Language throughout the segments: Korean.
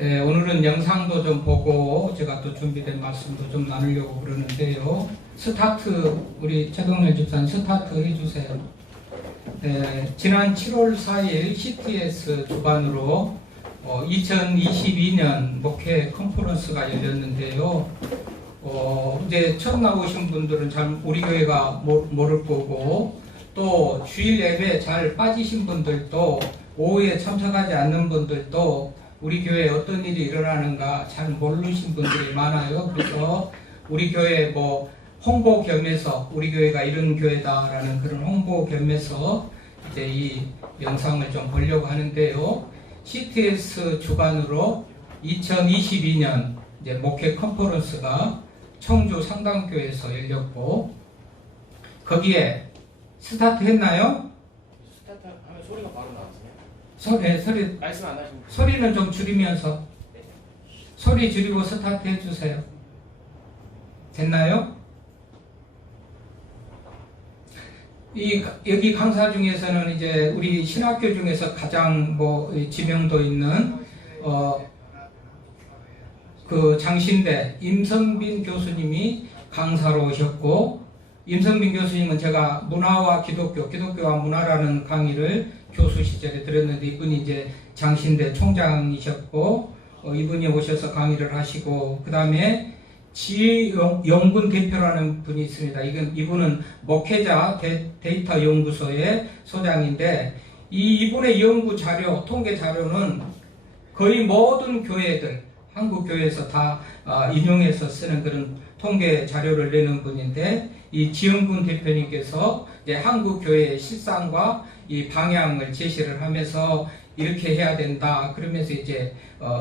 오늘은 영상도 좀 보고 제가 또 준비된 말씀도 좀 나누려고 그러는데요. 스타트, 우리 최동렬 집사님 스타트 해주세요. 지난 7월 4일 CTS 주관으로 2022년 목회 컨퍼런스가 열렸는데요. 이제 처음 나오신 분들은 잘 우리 교회가 모를 거고, 또 주일 예배 잘 빠지신 분들도, 오후에 참석하지 않는 분들도 우리 교회에 어떤 일이 일어나는가 잘 모르신 분들이 많아요. 그래서 우리 교회 홍보 겸해서 우리 교회가 이런 교회다라는 그런 홍보 겸해서 이제 이 영상을 좀 보려고 하는데요. CTS 주관으로 2022년 이제 목회 컨퍼런스가 청주 상당교회에서 열렸고, 거기에 스타트 했나요? 스타트 하면 소리가 바로 나왔어요. 소리 말씀 안 하시면 소리는 좀 줄이면서, 소리 줄이고 스타트 해주세요. 됐나요? 여기 강사 중에서는 이제 우리 신학교 중에서 가장 지명도 있는 그 장신대 임성빈 교수님이 강사로 오셨고, 임성빈 교수님은 제가 문화와 기독교와 문화라는 강의를 교수 시절에 들었는데, 이분이 이제 장신대 총장이셨고, 이분이 오셔서 강의를 하시고, 그 다음에 지혜영군 대표라는 분이 있습니다. 이분은 목회자 데이터 연구소의 소장인데, 이분의 연구 자료, 통계 자료는 거의 모든 교회들, 한국 교회에서 다 인용해서 쓰는 그런 통계 자료를 내는 분인데, 이 지영군 대표님께서 이제 한국 교회의 실상과 이 방향을 제시를 하면서 이렇게 해야 된다, 그러면서 이제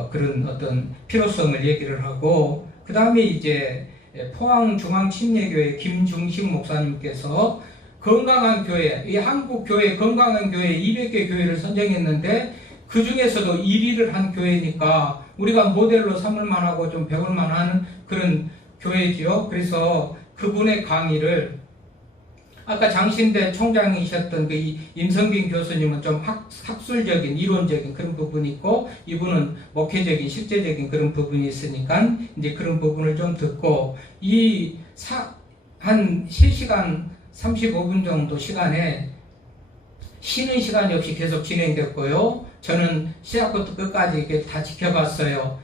그런 어떤 필요성을 얘기를 하고, 그 다음에 이제 포항중앙침례교회 김중식 목사님께서 건강한 교회, 이 한국 교회 건강한 교회 200개 교회를 선정했는데, 그 중에서도 1위를 한 교회니까 우리가 모델로 삼을 만하고 좀 배울 만한 그런 교회지요. 그래서 그분의 강의를, 아까 장신대 총장이셨던 그 임성빈 교수님은 좀 학술적인 이론적인 그런 부분이 있고, 이분은 목회적인 실제적인 그런 부분이 있으니까 이제 그런 부분을 좀 듣고, 한 3시간 35분 정도 시간에 쉬는 시간이 없이 계속 진행됐고요. 저는 시작부터 끝까지 이렇게 다 지켜봤어요.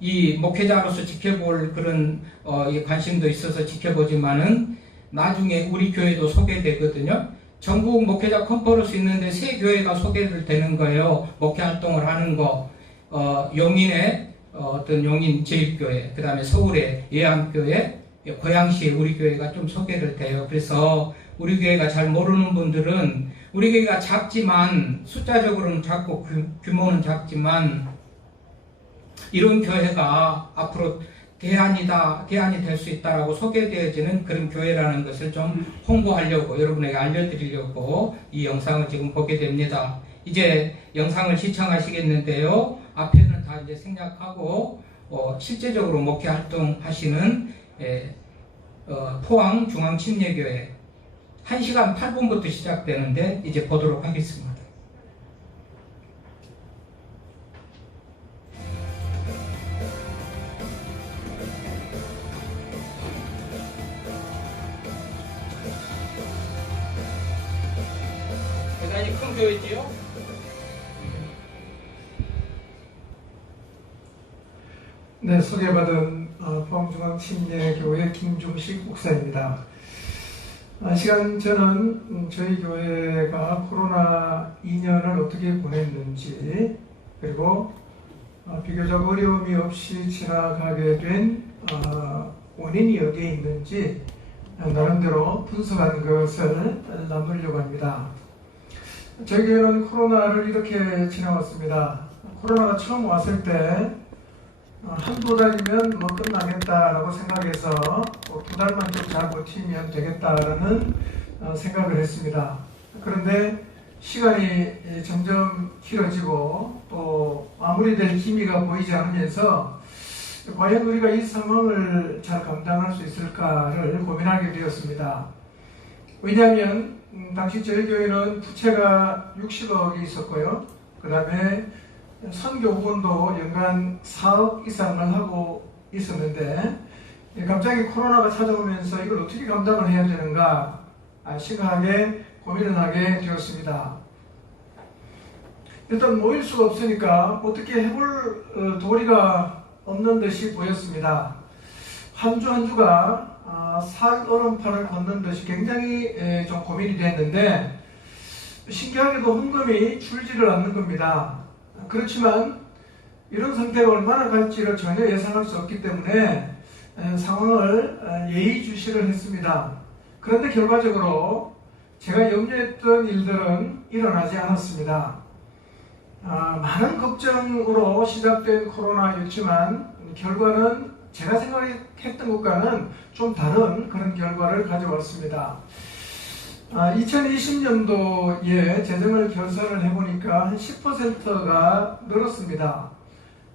이 목회자로서 지켜볼 그런 관심도 있어서 지켜보지만은, 나중에 우리 교회도 소개되거든요. 전국 목회자 컨퍼런스 있는데 3교회가 소개를 되는 거예요. 목회 활동을 하는 거. 용인의 어떤 용인 제일교회, 그 다음에 서울의 예암교회, 고양시의 우리 교회가 좀 소개를 돼요. 그래서 우리 교회가 잘 모르는 분들은, 우리 교회가 작지만, 숫자적으로는 작고 규모는 작지만, 이런 교회가 앞으로 대안이 될 수 있다라고 소개되어지는 그런 교회라는 것을 좀 홍보하려고, 여러분에게 알려드리려고 이 영상을 지금 보게 됩니다. 이제 영상을 시청하시겠는데요. 앞에는 다 이제 생략하고, 실제적으로 목회 활동하시는 포항중앙침례교회 1시간 8분부터 시작되는데 이제 보도록 하겠습니다. 대단히 큰 교회지요? 네, 소개받은 포항중앙침례교회 김중식 목사입니다. 시간 저는 저희 교회가 코로나 2년을 어떻게 보냈는지, 그리고 비교적 어려움이 없이 지나가게 된 원인이 어디에 있는지 나름대로 분석한 것을 나누려고 합니다. 저희 교회는 코로나를 이렇게 지나왔습니다. 코로나가 처음 왔을 때 한두 달이면 끝나겠다라고 생각해서 2달만 좀 잘 버티면 되겠다라는 생각을 했습니다. 그런데 시간이 점점 길어지고 또 마무리될 기미가 보이지 않으면서 과연 우리가 이 상황을 잘 감당할 수 있을까를 고민하게 되었습니다. 왜냐하면 당시 저희 교회는 부채가 60억이 있었고요. 그 다음에 선교 후원도 연간 4억 이상을 하고 있었는데 갑자기 코로나가 찾아오면서 이걸 어떻게 감당을 해야 되는가 심각하게 고민을 하게 되었습니다. 일단 모일 수가 없으니까 어떻게 해볼 도리가 없는 듯이 보였습니다. 한 주 한 주가 살얼음판을 걷는 듯이 굉장히 좀 고민이 됐는데 신기하게도 헌금이 줄지를 않는 겁니다. 그렇지만 이런 상태가 얼마나 갈지를 전혀 예상할 수 없기 때문에 상황을 예의주시를 했습니다. 그런데 결과적으로 제가 염려했던 일들은 일어나지 않았습니다. 많은 걱정으로 시작된 코로나였지만 결과는 제가 생각했던 것과는 좀 다른 그런 결과를 가져왔습니다. 2020년도에 재정을 결산을 해보니까 한 10%가 늘었습니다.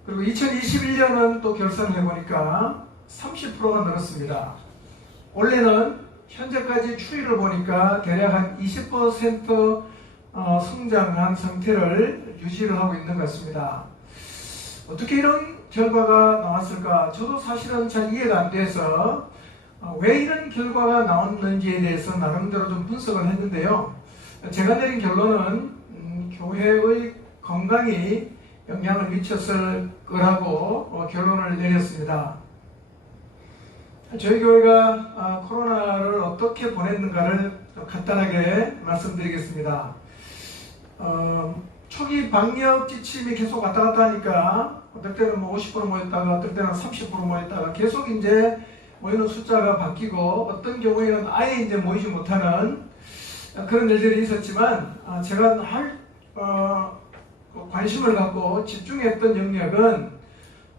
그리고 2021년은 또 결산을 해보니까 30%가 늘었습니다. 올해는 현재까지 추이를 보니까 대략 한 20% 성장한 상태를 유지를 하고 있는 것 같습니다. 어떻게 이런 결과가 나왔을까? 저도 사실은 잘 이해가 안 돼서 왜 이런 결과가 나왔는지에 대해서 나름대로 좀 분석을 했는데요. 제가 내린 결론은 교회의 건강이 영향을 미쳤을 거라고 결론을 내렸습니다. 저희 교회가 코로나를 어떻게 보냈는가를 간단하게 말씀드리겠습니다. 초기 방역 지침이 계속 왔다 갔다 하니까 어떨 때는 50% 모였다가 어떨 때는 30% 모였다가 계속 이제 모이는 숫자가 바뀌고 어떤 경우에는 아예 이제 모이지 못하는 그런 일들이 있었지만 제가 관심을 갖고 집중했던 영역은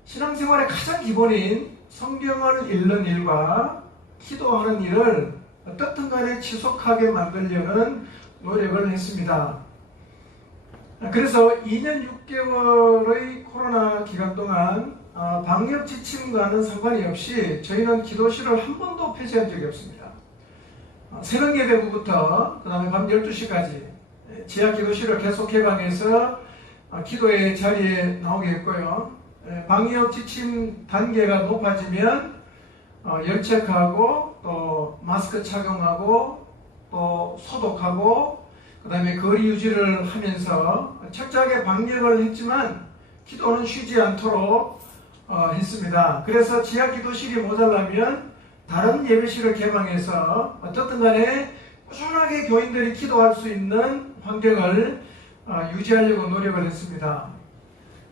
신앙생활의 가장 기본인 성경을 읽는 일과 기도하는 일을 어떻든 간에 지속하게 만들려는 노력을 했습니다. 그래서 2년 6개월의 코로나 기간 동안 방역 지침과는 상관이 없이 저희는 기도실을 한 번도 폐쇄한 적이 없습니다. 새벽 예배부부터 그 다음에 밤 12시까지 지하 기도실을 계속 개방해서 기도의 자리에 나오게 했고요. 방역 지침 단계가 높아지면 열책하고 또 마스크 착용하고 또 소독하고 그 다음에 거리 유지를 하면서 철저하게 방역을 했지만 기도는 쉬지 않도록 했습니다. 그래서 지하 기도실이 모자라면 다른 예배실을 개방해서 어떻든 간에 꾸준하게 교인들이 기도할 수 있는 환경을 유지하려고 노력을 했습니다.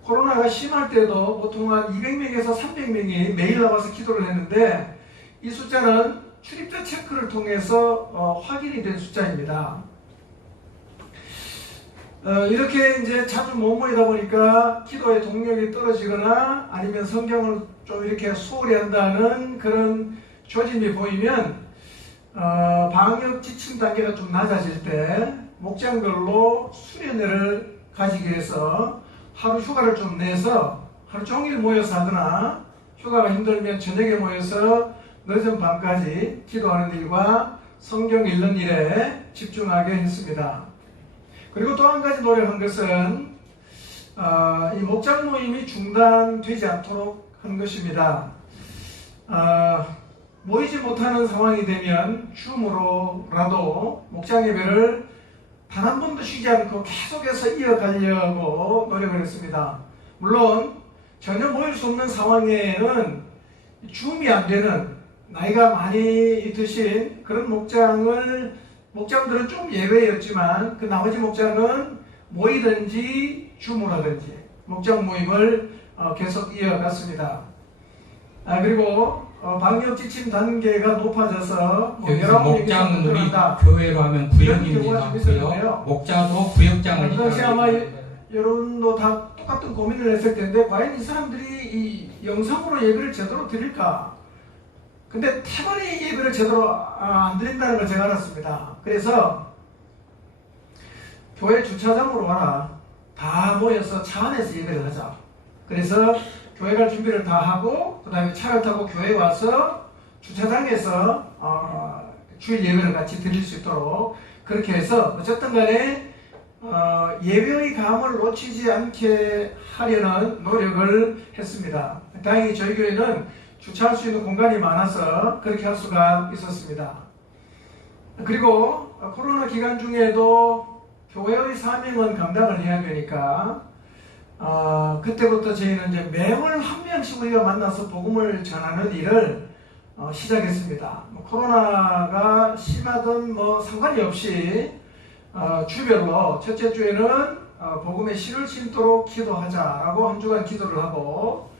코로나가 심할 때도 보통 한 200명에서 300명이 매일 나와서 기도를 했는데 이 숫자는 출입자 체크를 통해서 확인이 된 숫자입니다. 이렇게 이제 자주 못 모이다 보니까 기도의 동력이 떨어지거나 아니면 성경을 좀 이렇게 소홀히 한다는 그런 조짐이 보이면 방역 지침 단계가 좀 낮아질 때 목장별로 수련회를 가지기 위해서 하루 휴가를 좀 내서 하루 종일 모여서 하거나 휴가가 힘들면 저녁에 모여서 늦은 밤까지 기도하는 일과 성경 읽는 일에 집중하게 했습니다. 그리고 또 한 가지 노력한 것은 이 목장 모임이 중단되지 않도록 한 것입니다. 모이지 못하는 상황이 되면 줌으로라도 목장 예배를 단 한 번도 쉬지 않고 계속해서 이어가려고 노력을 했습니다. 물론 전혀 모일 수 없는 상황에는 줌이 안 되는 나이가 많이 드신 그런 목장들은 좀 예외였지만 그 나머지 목장은 모이든지 줌으로 하든지 목장 모임을 계속 이어갔습니다. 그리고 방역 지침 단계가 높아져서 여기서 목장은 우리 교회로 하면 구역입니다. 목자도 구역장을 그 당시 아마 여러분도 다 똑같은 고민을 했을 텐데 과연 이 사람들이 이 영상으로 예배를 제대로 드릴까? 근데 태반이 예배를 제대로 안 드린다는 걸 제가 알았습니다. 그래서 교회 주차장으로 와라. 다 모여서 차 안에서 예배를 하자. 그래서 교회 갈 준비를 다 하고 그 다음에 차를 타고 교회에 와서 주차장에서 주일 예배를 같이 드릴 수 있도록 그렇게 해서 어쨌든 간에 예배의 감을 놓치지 않게 하려는 노력을 했습니다. 다행히 저희 교회는 주차할 수 있는 공간이 많아서 그렇게 할 수가 있었습니다. 그리고 코로나 기간 중에도 교회의 사명은 감당을 해야 되니까 그때부터 저희는 이제 매월 한 명씩 우리가 만나서 복음을 전하는 일을 시작했습니다. 코로나가 심하든 뭐 상관이 없이 주별로 첫째 주에는 복음의 씨를 심도록 기도하자라고 한 주간 기도를 하고,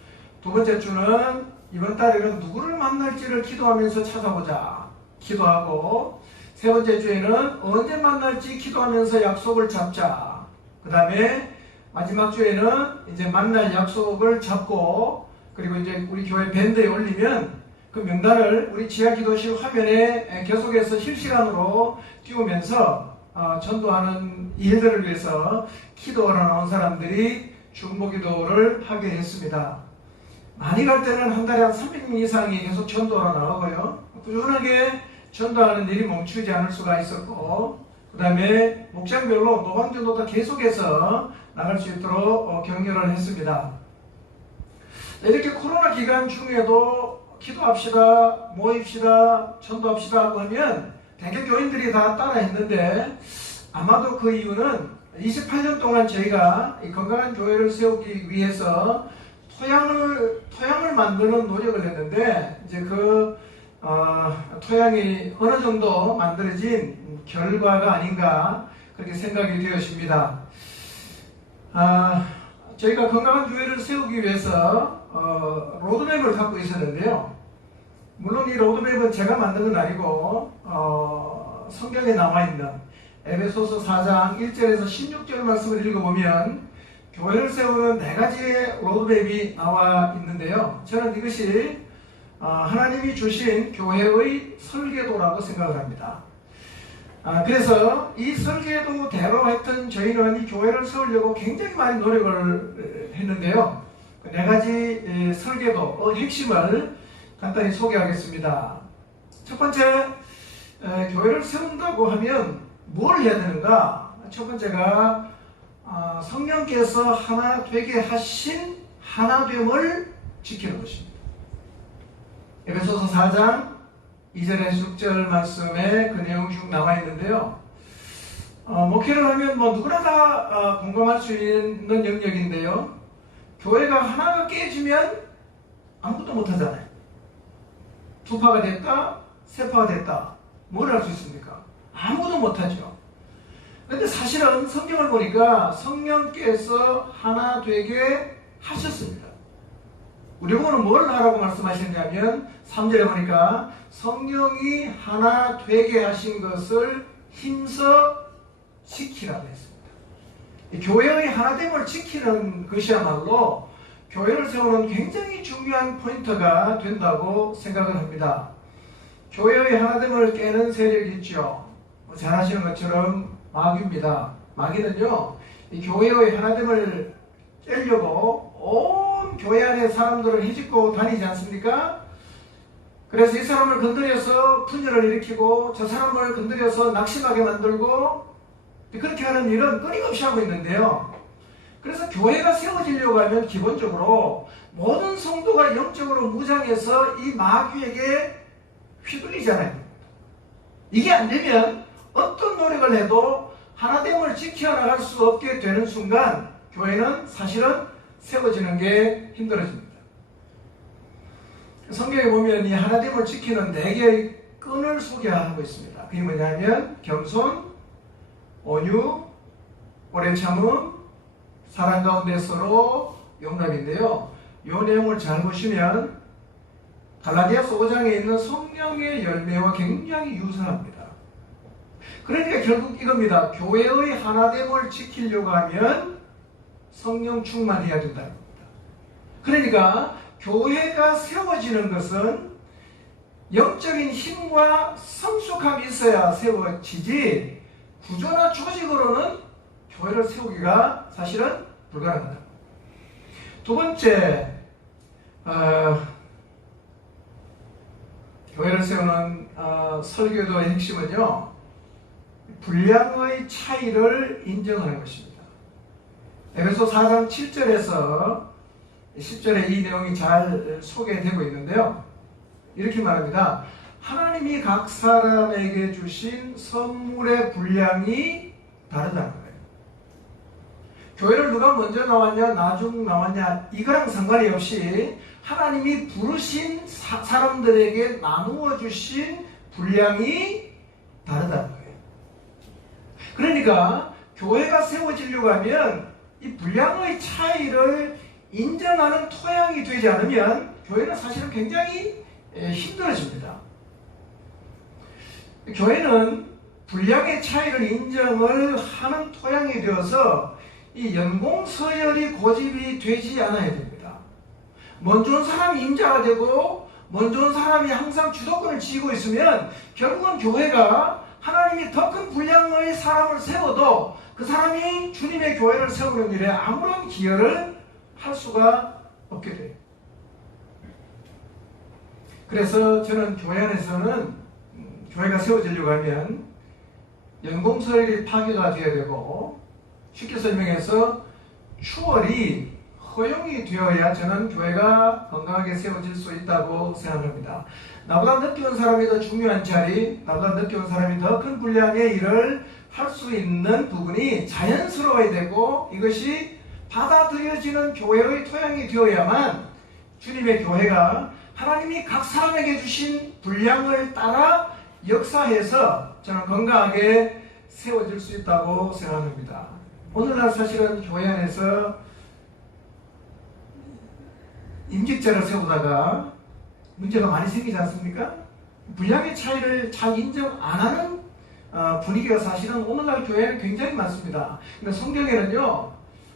두 번째 주는 이번 달에는 누구를 만날지를 기도하면서 찾아보자 기도하고, 세 번째 주에는 언제 만날지 기도하면서 약속을 잡자. 그 다음에 마지막 주에는 이제 만날 약속을 잡고, 그리고 이제 우리 교회 밴드에 올리면 그 명단을 우리 지하기도실 화면에 계속해서 실시간으로 띄우면서 전도하는 일들을 위해서 기도하러 나온 사람들이 중보기도를 하게 했습니다. 많이 갈 때는 한 달에 한 300명 이상이 계속 전도하러 나가고요. 꾸준하게 전도하는 일이 멈추지 않을 수가 있었고, 그 다음에 목장별로 노방전도도 계속해서 나갈 수 있도록 격려를 했습니다. 이렇게 코로나 기간 중에도 기도합시다, 모입시다, 전도합시다 하고 하면 대개 교인들이 다 따라 했는데, 아마도 그 이유는 28년 동안 저희가 이 건강한 교회를 세우기 위해서 토양을 만드는 노력을 했는데, 이제 그 토양이 어느 정도 만들어진 결과가 아닌가 그렇게 생각이 되어집니다. 저희가 건강한 교회를 세우기 위해서 로드맵을 갖고 있었는데요. 물론 이 로드맵은 제가 만든 건 아니고 성경에 나와있는 에베소서 4장 1절에서 16절 말씀을 읽어보면 교회를 세우는 4가지의 로드맵이 나와 있는데요. 저는 이것이 하나님이 주신 교회의 설계도라고 생각을 합니다. 그래서 이 설계도대로 하여튼 저희는 이 교회를 세우려고 굉장히 많이 노력을 했는데요. 그 4가지 설계도 핵심을 간단히 소개하겠습니다. 첫 번째, 교회를 세운다고 하면 뭘 해야 되는가? 첫 번째가 성령께서 하나 되게 하신 하나됨을 지키는 것입니다. 에베소서 4장 2절에서 6절 말씀에 그 내용이 쭉 나와 있는데요. 목회를 하면 뭐 누구나 다 공감할 수 있는 영역인데요. 교회가 하나가 깨지면 아무것도 못하잖아요. 2파가 됐다, 3파가 됐다. 뭘 할 수 있습니까? 아무것도 못하죠. 그런데 사실은 성경을 보니까 성령께서 하나 되게 하셨습니다. 우리 보고는 뭘 하라고 말씀하셨냐면 3절에 보니까 성령이 하나 되게 하신 것을 힘써 지키라고 했습니다. 교회의 하나됨을 지키는 것이야말로 교회를 세우는 굉장히 중요한 포인트가 된다고 생각을 합니다. 교회의 하나됨을 깨는 세력이 있죠. 잘 아시는 것처럼 마귀입니다. 마귀는요, 이 교회의 하나됨을 깨려고 온 교회 안에 사람들을 헤집고 다니지 않습니까? 그래서 이 사람을 건드려서 분열을 일으키고 저 사람을 건드려서 낙심하게 만들고 그렇게 하는 일은 끊임없이 하고 있는데요. 그래서 교회가 세워지려고 하면 기본적으로 모든 성도가 영적으로 무장해서 이 마귀에게 휘둘리잖아요. 이게 안 되면 어떤 노력을 해도 하나됨을 지켜나갈 수 없게 되는 순간 교회는 사실은 세워지는 게 힘들어집니다. 성경에 보면 이 하나됨을 지키는 4개의 끈을 소개하고 있습니다. 그게 뭐냐면 겸손, 온유, 오래 참음, 사랑 가운데 서로 용납인데요. 이 내용을 잘 보시면 갈라디아서 5장에 있는 성령의 열매와 굉장히 유사합니다. 그러니까 결국 이겁니다. 교회의 하나됨을 지키려고 하면 성령 충만해야 된다는 겁니다. 그러니까 교회가 세워지는 것은 영적인 힘과 성숙함이 있어야 세워지지 구조나 조직으로는 교회를 세우기가 사실은 불가능하다. 두 번째, 교회를 세우는 설교도의 핵심은요, 분량의 차이를 인정하는 것입니다. 에베소 4장 7절에서 10절에 이 내용이 잘 소개되고 있는데요. 이렇게 말합니다. 하나님이 각 사람에게 주신 선물의 분량이 다르다는 거예요. 교회를 누가 먼저 나왔냐, 나중 나왔냐, 이거랑 상관이 없이 하나님이 부르신 사람들에게 나누어 주신 분량이 다르다는 거예요. 그러니까 교회가 세워지려고 하면 이 분량의 차이를 인정하는 토양이 되지 않으면 교회는 사실은 굉장히 힘들어집니다. 교회는 분량의 차이를 인정을 하는 토양이 되어서 이 연공서열이 고집이 되지 않아야 됩니다. 먼저 온 사람이 임자가 되고 먼저 온 사람이 항상 주도권을 쥐고 있으면 결국은 교회가 하나님이 더 큰 분량의 사람을 세워도 그 사람이 주님의 교회를 세우는 일에 아무런 기여를 할 수가 없게 돼요. 그래서 저는 교회 안에서는 교회가 세워지려고 하면 연공서열이 파괴가 되어야 되고, 쉽게 설명해서 추월이 허용이 되어야 저는 교회가 건강하게 세워질 수 있다고 생각합니다. 나보다 늦게 온 사람이 더 중요한 자리, 나보다 늦게 온 사람이 더 큰 분량의 일을 할 수 있는 부분이 자연스러워야 되고, 이것이 받아들여지는 교회의 토양이 되어야만 주님의 교회가 하나님이 각 사람에게 주신 분량을 따라 역사해서 저는 건강하게 세워질 수 있다고 생각합니다. 오늘날 사실은 교회 안에서 임직자를 세우다가 문제가 많이 생기지 않습니까? 분량의 차이를 잘 인정 안 하는 분위기가 사실은 오늘날 교회에는 굉장히 많습니다. 근데 성경에는요,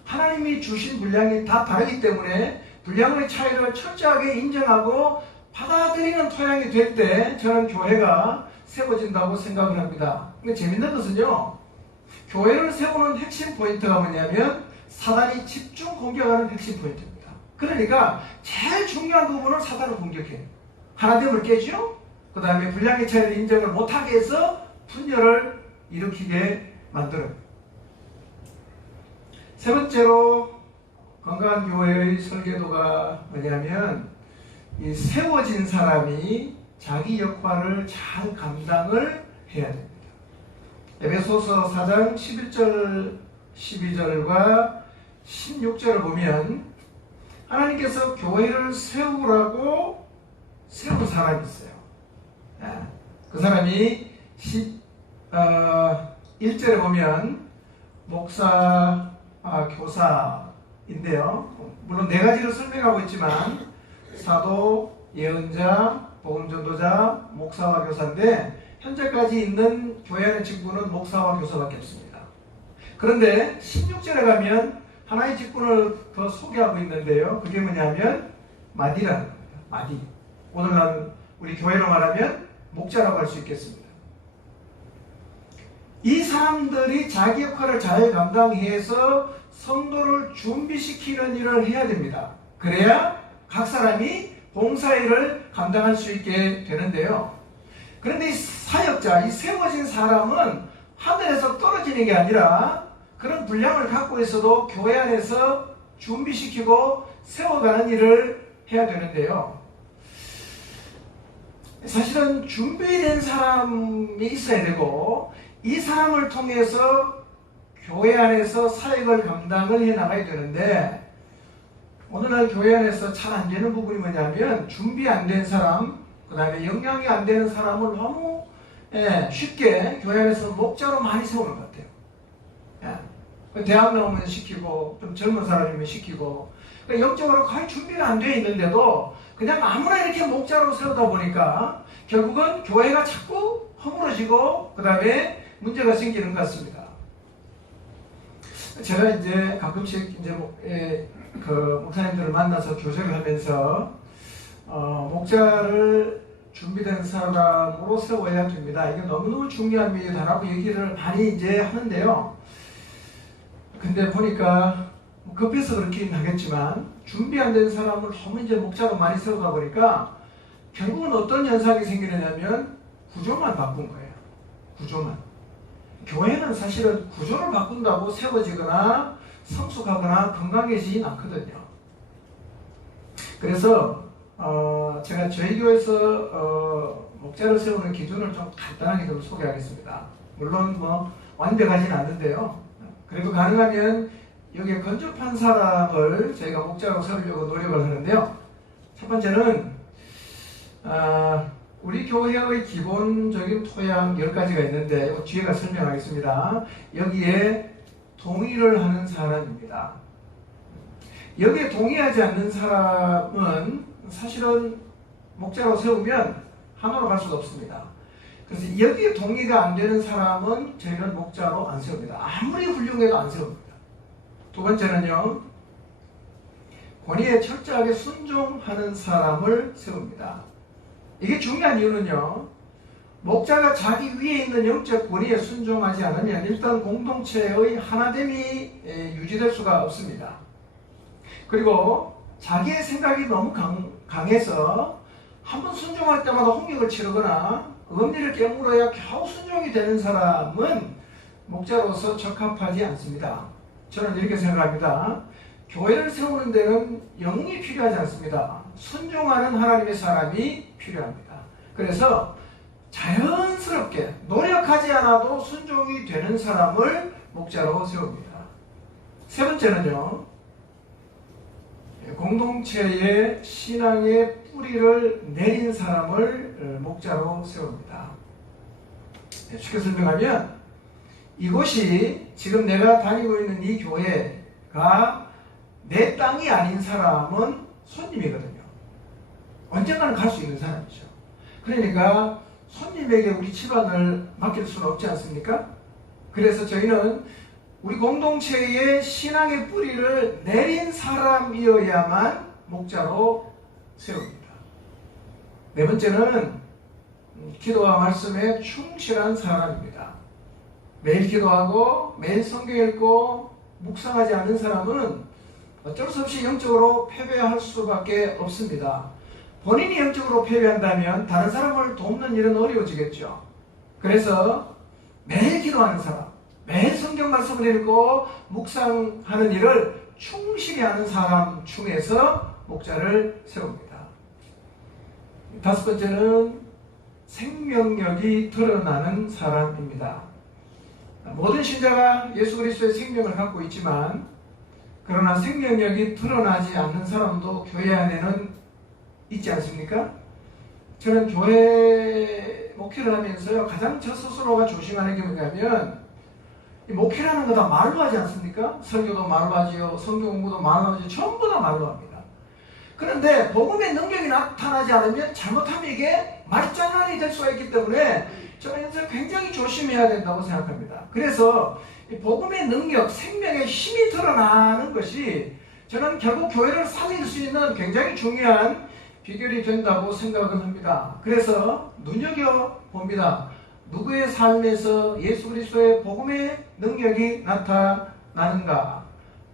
하나님이 주신 분량이 다 다르기 때문에 분량의 차이를 철저하게 인정하고 받아들이는 토양이 될 때 저는 교회가 세워진다고 생각을 합니다. 근데 재밌는 것은요, 교회를 세우는 핵심 포인트가 뭐냐면 사단이 집중 공격하는 핵심 포인트입니다. 그러니까 제일 중요한 부분을 사단을 공격해요. 하나됨을 깨죠. 그 다음에 분량의 차이를 인정을 못하게 해서 분열을 일으키게 만들어요. 세 번째로 건강한 교회의 설계도가 뭐냐면 이 세워진 사람이 자기 역할을 잘 감당을 해야 됩니다. 에베소서 4장 11절 12절과 16절을 보면 하나님께서 교회를 세우라고 세운 사람이 있어요. 그 사람이 1절에 보면 목사, 교사인데요. 물론 네 가지를 설명하고 있지만 사도, 예언자, 복음전도자, 목사와 교사인데 현재까지 있는 교회 안의 직분은 목사와 교사밖에 없습니다. 그런데 16절에 가면 하나의 직분을 더 소개하고 있는데요. 그게 뭐냐면 마디라는 겁니다. 마디. 오늘날 우리 교회로 말하면 목자라고 할 수 있겠습니다. 이 사람들이 자기 역할을 잘 감당해서 성도를 준비시키는 일을 해야 됩니다. 그래야 각 사람이 봉사일을 감당할 수 있게 되는데요. 그런데 이 사역자, 이 세워진 사람은 하늘에서 떨어지는 게 아니라 그런 분량을 갖고 있어도 교회 안에서 준비시키고 세워가는 일을 해야 되는데요. 사실은 준비된 사람이 있어야 되고 이 사람을 통해서 교회 안에서 사역을 감당을 해 나가야 되는데 오늘날 교회 안에서 잘 안 되는 부분이 뭐냐면 준비 안 된 사람, 그 다음에 영향이 안 되는 사람을 너무 쉽게 교회 안에서 목자로 많이 세우는 것 같아요. 대학 나오면 시키고 좀 젊은 사람이면 시키고 영적으로 거의 준비가 안 돼 있는데도 그냥 아무나 이렇게 목자로 세우다 보니까 결국은 교회가 자꾸 허물어지고 그 다음에 문제가 생기는 것 같습니다. 제가 이제 가끔씩 이제 그 목사님들을 만나서 교제를 하면서 목자를 준비된 사람으로 세워야 됩니다. 이게 너무너무 중요한 일이다라고 얘기를 많이 이제 하는데요. 근데 보니까 급해서 그렇긴 하겠지만 준비 안 된 사람을 너무 이제 목자로 많이 세우다 보니까 결국은 어떤 현상이 생기느냐면 구조만 바꾼 거예요. 구조만. 교회는 사실은 구조를 바꾼다고 세워지거나 성숙하거나 건강해지진 않거든요. 그래서 제가 저희 교회에서 목자를 세우는 기준을 좀 간단하게 좀 소개하겠습니다. 물론 뭐 완벽하진 않는데요. 그래도 가능하면 여기에 건접한 사람을 저희가 목자로 세우려고 노력을 하는데요. 첫 번째는 우리 교회의 기본적인 토양 10가지가 있는데 뒤에가 설명하겠습니다. 여기에 동의를 하는 사람입니다. 여기에 동의하지 않는 사람은 사실은 목자로 세우면 하나로 갈 수가 없습니다. 그래서 여기에 동의가 안 되는 사람은 저희는 목자로 안 세웁니다. 아무리 훌륭해도 안 세웁니다. 두 번째는요, 권위에 철저하게 순종하는 사람을 세웁니다. 이게 중요한 이유는요, 목자가 자기 위에 있는 영적 권위에 순종하지 않으면 일단 공동체의 하나됨이 유지될 수가 없습니다. 그리고 자기의 생각이 너무 강해서 한번 순종할 때마다 홍역을 치르거나 은리를 깨물어야 겨우 순종이 되는 사람은 목자로서 적합하지 않습니다. 저는 이렇게 생각합니다. 교회를 세우는 데는 영이 필요하지 않습니다. 순종하는 하나님의 사람이 필요합니다. 그래서 자연스럽게 노력하지 않아도 순종이 되는 사람을 목자로 세웁니다. 세 번째는요, 공동체의 신앙의 뿌리를 내린 사람을 목자로 세웁니다. 쉽게 설명하면 이곳이 지금 내가 다니고 있는 이 교회가 내 땅이 아닌 사람은 손님이거든요. 언젠가는 갈 수 있는 사람이죠. 그러니까 손님에게 우리 집안을 맡길 수는 없지 않습니까? 그래서 저희는 우리 공동체의 신앙의 뿌리를 내린 사람이어야만 목자로 세웁니다. 네 번째는 기도와 말씀에 충실한 사람입니다. 매일 기도하고 매일 성경 읽고 묵상하지 않는 사람은 어쩔 수 없이 영적으로 패배할 수밖에 없습니다. 본인이 영적으로 패배한다면 다른 사람을 돕는 일은 어려워지겠죠. 그래서 매일 기도하는 사람, 매일 성경 말씀을 읽고 묵상하는 일을 충실히 하는 사람 중에서 목자를 세웁니다. 다섯 번째는 생명력이 드러나는 사람입니다. 모든 신자가 예수 그리스도의 생명을 갖고 있지만 그러나 생명력이 드러나지 않는 사람도 교회 안에는 있지 않습니까? 저는 교회 목회를 하면서요, 가장 저 스스로가 조심하는 게 뭐냐면 목회라는 거 다 말로 하지 않습니까? 설교도 말로 하지요, 성경 공부도 말로 하지요, 전부 다 말로 합니다. 그런데 복음의 능력이 나타나지 않으면 잘못하면 이게 말장난이 될 수가 있기 때문에 저는 굉장히 조심해야 된다고 생각합니다. 그래서 복음의 능력, 생명의 힘이 드러나는 것이 저는 결국 교회를 살릴 수 있는 굉장히 중요한 비결이 된다고 생각을 합니다. 그래서 눈여겨봅니다. 누구의 삶에서 예수 그리스도의 복음의 능력이 나타나는가?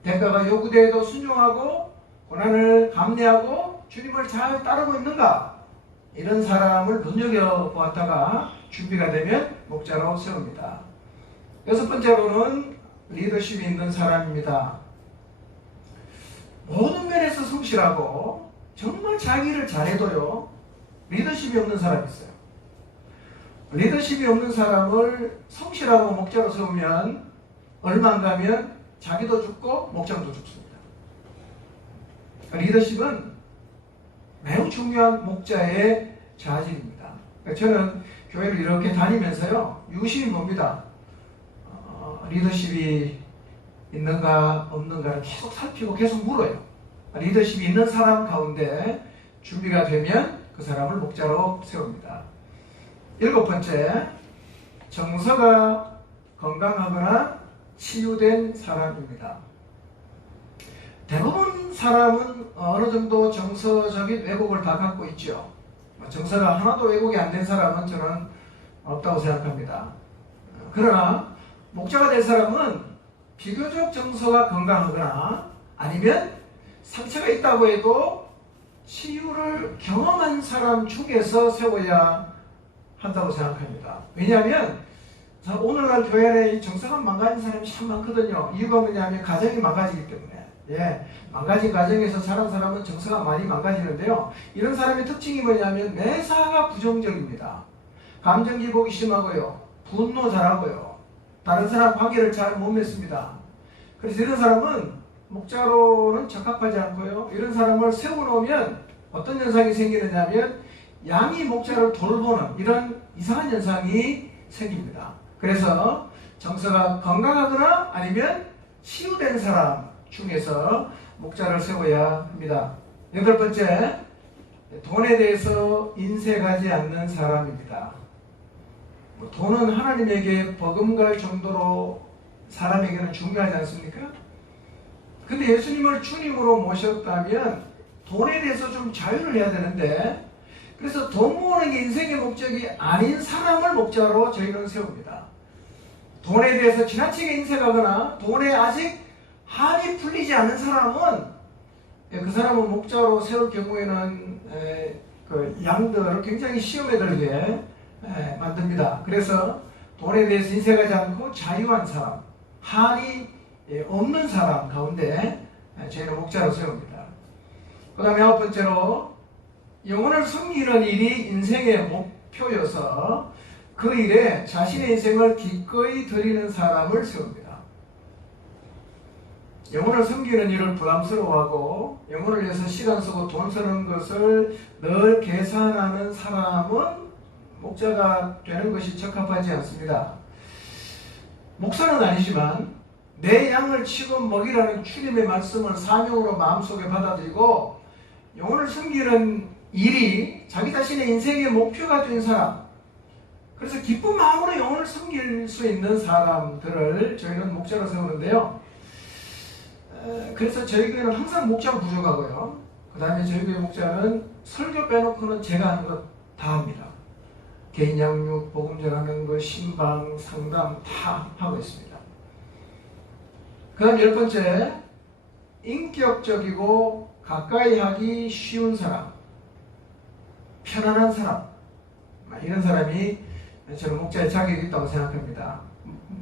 대가가 요구되어도 순종하고 고난을 감내하고 주님을 잘 따르고 있는가? 이런 사람을 눈여겨보았다가 준비가 되면 목자로 세웁니다. 여섯 번째로는 리더십이 있는 사람입니다. 모든 면에서 성실하고 정말 자기를 잘해도요, 리더십이 없는 사람이 있어요. 리더십이 없는 사람을 성실하고 목자로 세우면 얼마 안 가면 자기도 죽고 목장도 죽습니다. 리더십은 매우 중요한 목자의 자질입니다. 저는 교회를 이렇게 다니면서요, 유심히 봅니다. 리더십이 있는가 없는가를 계속 살피고 계속 물어요. 리더십이 있는 사람 가운데 준비가 되면 그 사람을 목자로 세웁니다. 일곱 번째, 정서가 건강하거나 치유된 사람입니다. 대부분 사람은 어느 정도 정서적인 왜곡을 다 갖고 있죠. 정서가 하나도 왜곡이 안 된 사람은 저는 없다고 생각합니다. 그러나 목자가 된 사람은 비교적 정서가 건강하거나 아니면 상처가 있다고 해도 치유를 경험한 사람 중에서 세워야 한다고 생각합니다. 왜냐하면 자, 오늘날 교회 안에 정서가 망가진 사람이 참 많거든요. 이유가 뭐냐면 가정이 망가지기 때문에. 예, 망가진 가정에서 자란 사람은 정서가 많이 망가지는데요. 이런 사람의 특징이 뭐냐면 매사가 부정적입니다. 감정 기복이 심하고요. 분노 잘하고요. 다른 사람 관계를 잘 못 맺습니다. 그래서 이런 사람은 목자로는 적합하지 않고요. 이런 사람을 세워놓으면 어떤 현상이 생기느냐면 양이 목자를 돌보는 이런 이상한 현상이 생깁니다. 그래서 정서가 건강하거나 아니면 치유된 사람 중에서 목자를 세워야 합니다. 8번째, 돈에 대해서 인색하지 않는 사람입니다. 돈은 하나님에게 버금갈 정도로 사람에게는 중요하지 않습니까? 근데 예수님을 주님으로 모셨다면 돈에 대해서 좀 자유를 해야 되는데, 그래서 돈 모으는 게 인생의 목적이 아닌 사람을 목자로 저희는 세웁니다. 돈에 대해서 지나치게 인색하거나 돈에 아직 한이 풀리지 않은 사람은 그 사람은 목자로 세울 경우에는 그 양들을 굉장히 시험에 들게 만듭니다. 그래서 돈에 대해서 인색하지 않고 자유한 사람, 한이 없는 사람 가운데 저희는 목자로 세웁니다. 그 다음에 9번째로 영혼을 섬기는 일이 인생의 목표여서 그 일에 자신의 인생을 기꺼이 드리는 사람을 세웁니다. 영혼을 섬기는 일을 부담스러워하고 영혼을 위해서 시간 쓰고 돈 쓰는 것을 늘 계산하는 사람은 목자가 되는 것이 적합하지 않습니다. 목사는 아니지만 내 양을 치고 먹이라는 주님의 말씀을 사명으로 마음속에 받아들이고 영혼을 섬기는 일이 자기 자신의 인생의 목표가 된 사람, 그래서 기쁜 마음으로 영혼을 섬길 수 있는 사람들을 저희는 목자로 세우는데요. 그래서 저희 교회는 항상 목자가 부족하고요. 그 다음에 저희 교회 목자는 설교 빼놓고는 제가 하는 것 다 합니다. 개인 양육, 복음 전하는 것, 신방, 상담 다 하고 있습니다. 그 다음 10번째, 인격적이고 가까이 하기 쉬운 사람, 편안한 사람, 이런 사람이 저는 목자의 자격이 있다고 생각합니다.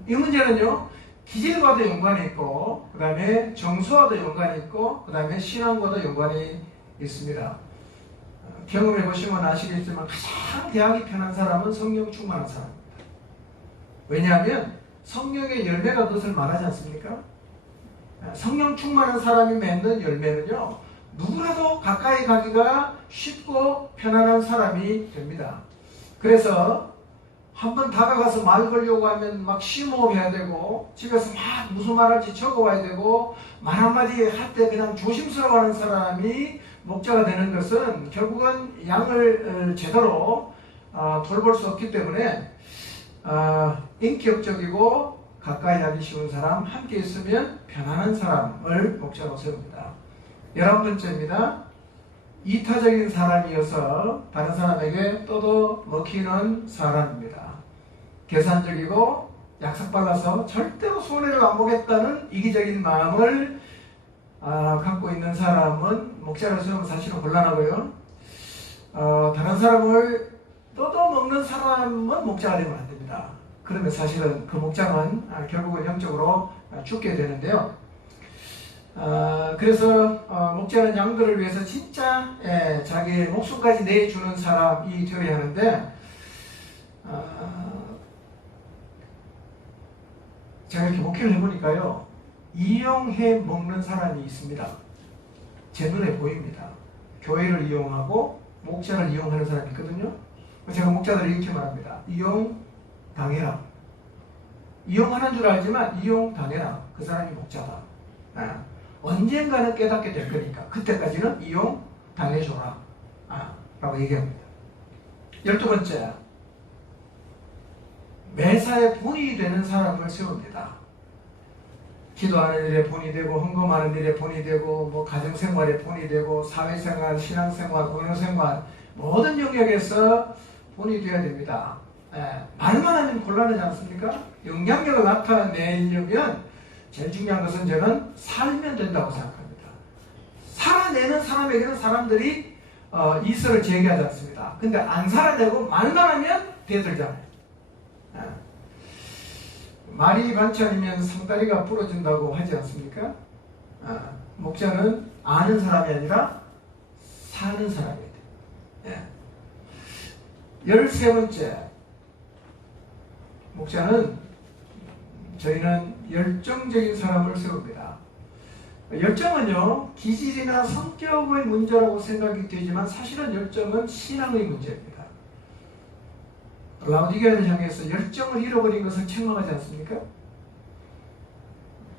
이 문제는요, 기질과도 연관이 있고, 그 다음에 정서와도 연관이 있고, 그 다음에 신앙과도 연관이 있습니다. 경험해 보시면 아시겠지만 가장 대하기 편한 사람은 성령 충만한 사람입니다. 왜냐하면 성령의 열매가 그것을 말하지 않습니까? 성령 충만한 사람이 맺는 열매는요, 누구라도 가까이 가기가 쉽고 편안한 사람이 됩니다. 그래서 한번 다가가서 말 걸려고 하면 막 심호흡해야 되고, 집에서 막 무슨 말할지 적어와야 되고, 말 한마디 할 때 그냥 조심스러워하는 사람이 목자가 되는 것은 결국은 양을 제대로 돌볼 수 없기 때문에 인격적이고 가까이 하기 쉬운 사람, 함께 있으면 편안한 사람을 목자로 세웁니다. 11번째입니다. 이타적인 사람이어서 다른 사람에게 떠도 먹히는 사람입니다. 계산적이고 약삭발라서 절대로 손해를 안 보겠다는 이기적인 마음을 갖고 있는 사람은 목자로 세우면 사실은 곤란하고요. 다른 사람을 떠도 먹는 사람은 목자가 되면 안 됩니다. 그러면 사실은 그 목자는 결국은 영적으로 죽게 되는데요. 그래서 목자는 양들을 위해서 진짜 자기의 목숨까지 내주는 사람이 되어야 하는데, 제가 이렇게 목회를 해보니까요, 이용해 먹는 사람이 있습니다. 제 눈에 보입니다. 교회를 이용하고 목자를 이용하는 사람이 있거든요. 제가 목자들을 이렇게 말합니다. 이용당해라. 이용하는 줄 알지만 이용당해라. 그 사람이 목자다. 언젠가는 깨닫게 될 거니까 그때까지는 이용당해줘라 라고 얘기합니다. 12번째, 매사에 본이 되는 사람을 세웁니다. 기도하는 일에 본이 되고, 헌금하는 일에 본이 되고, 뭐 가정생활에 본이 되고, 사회생활, 신앙생활, 공동생활 모든 영역에서 본이 되어야 됩니다. 말만 하면 곤란하지 않습니까? 영향력을 나타내려면 제일 중요한 것은 저는 살면 된다고 생각합니다. 살아내는 사람에게는 사람들이 이설을 제기하지 않습니다. 근데 안 살아내고 말만 하면 대들잖아요. 말이 반찬이면 상다리가 부러진다고 하지 않습니까? 목자는 아는 사람이 아니라 사는 사람이에요. 예. 13번째, 목자는 저희는 열정적인 사람을 세웁니다. 열정은요, 기질이나 성격의 문제라고 생각이 되지만 사실은 열정은 신앙의 문제입니다. 라오디게아를 향해서 열정을 잃어버린 것을 책망하지 않습니까?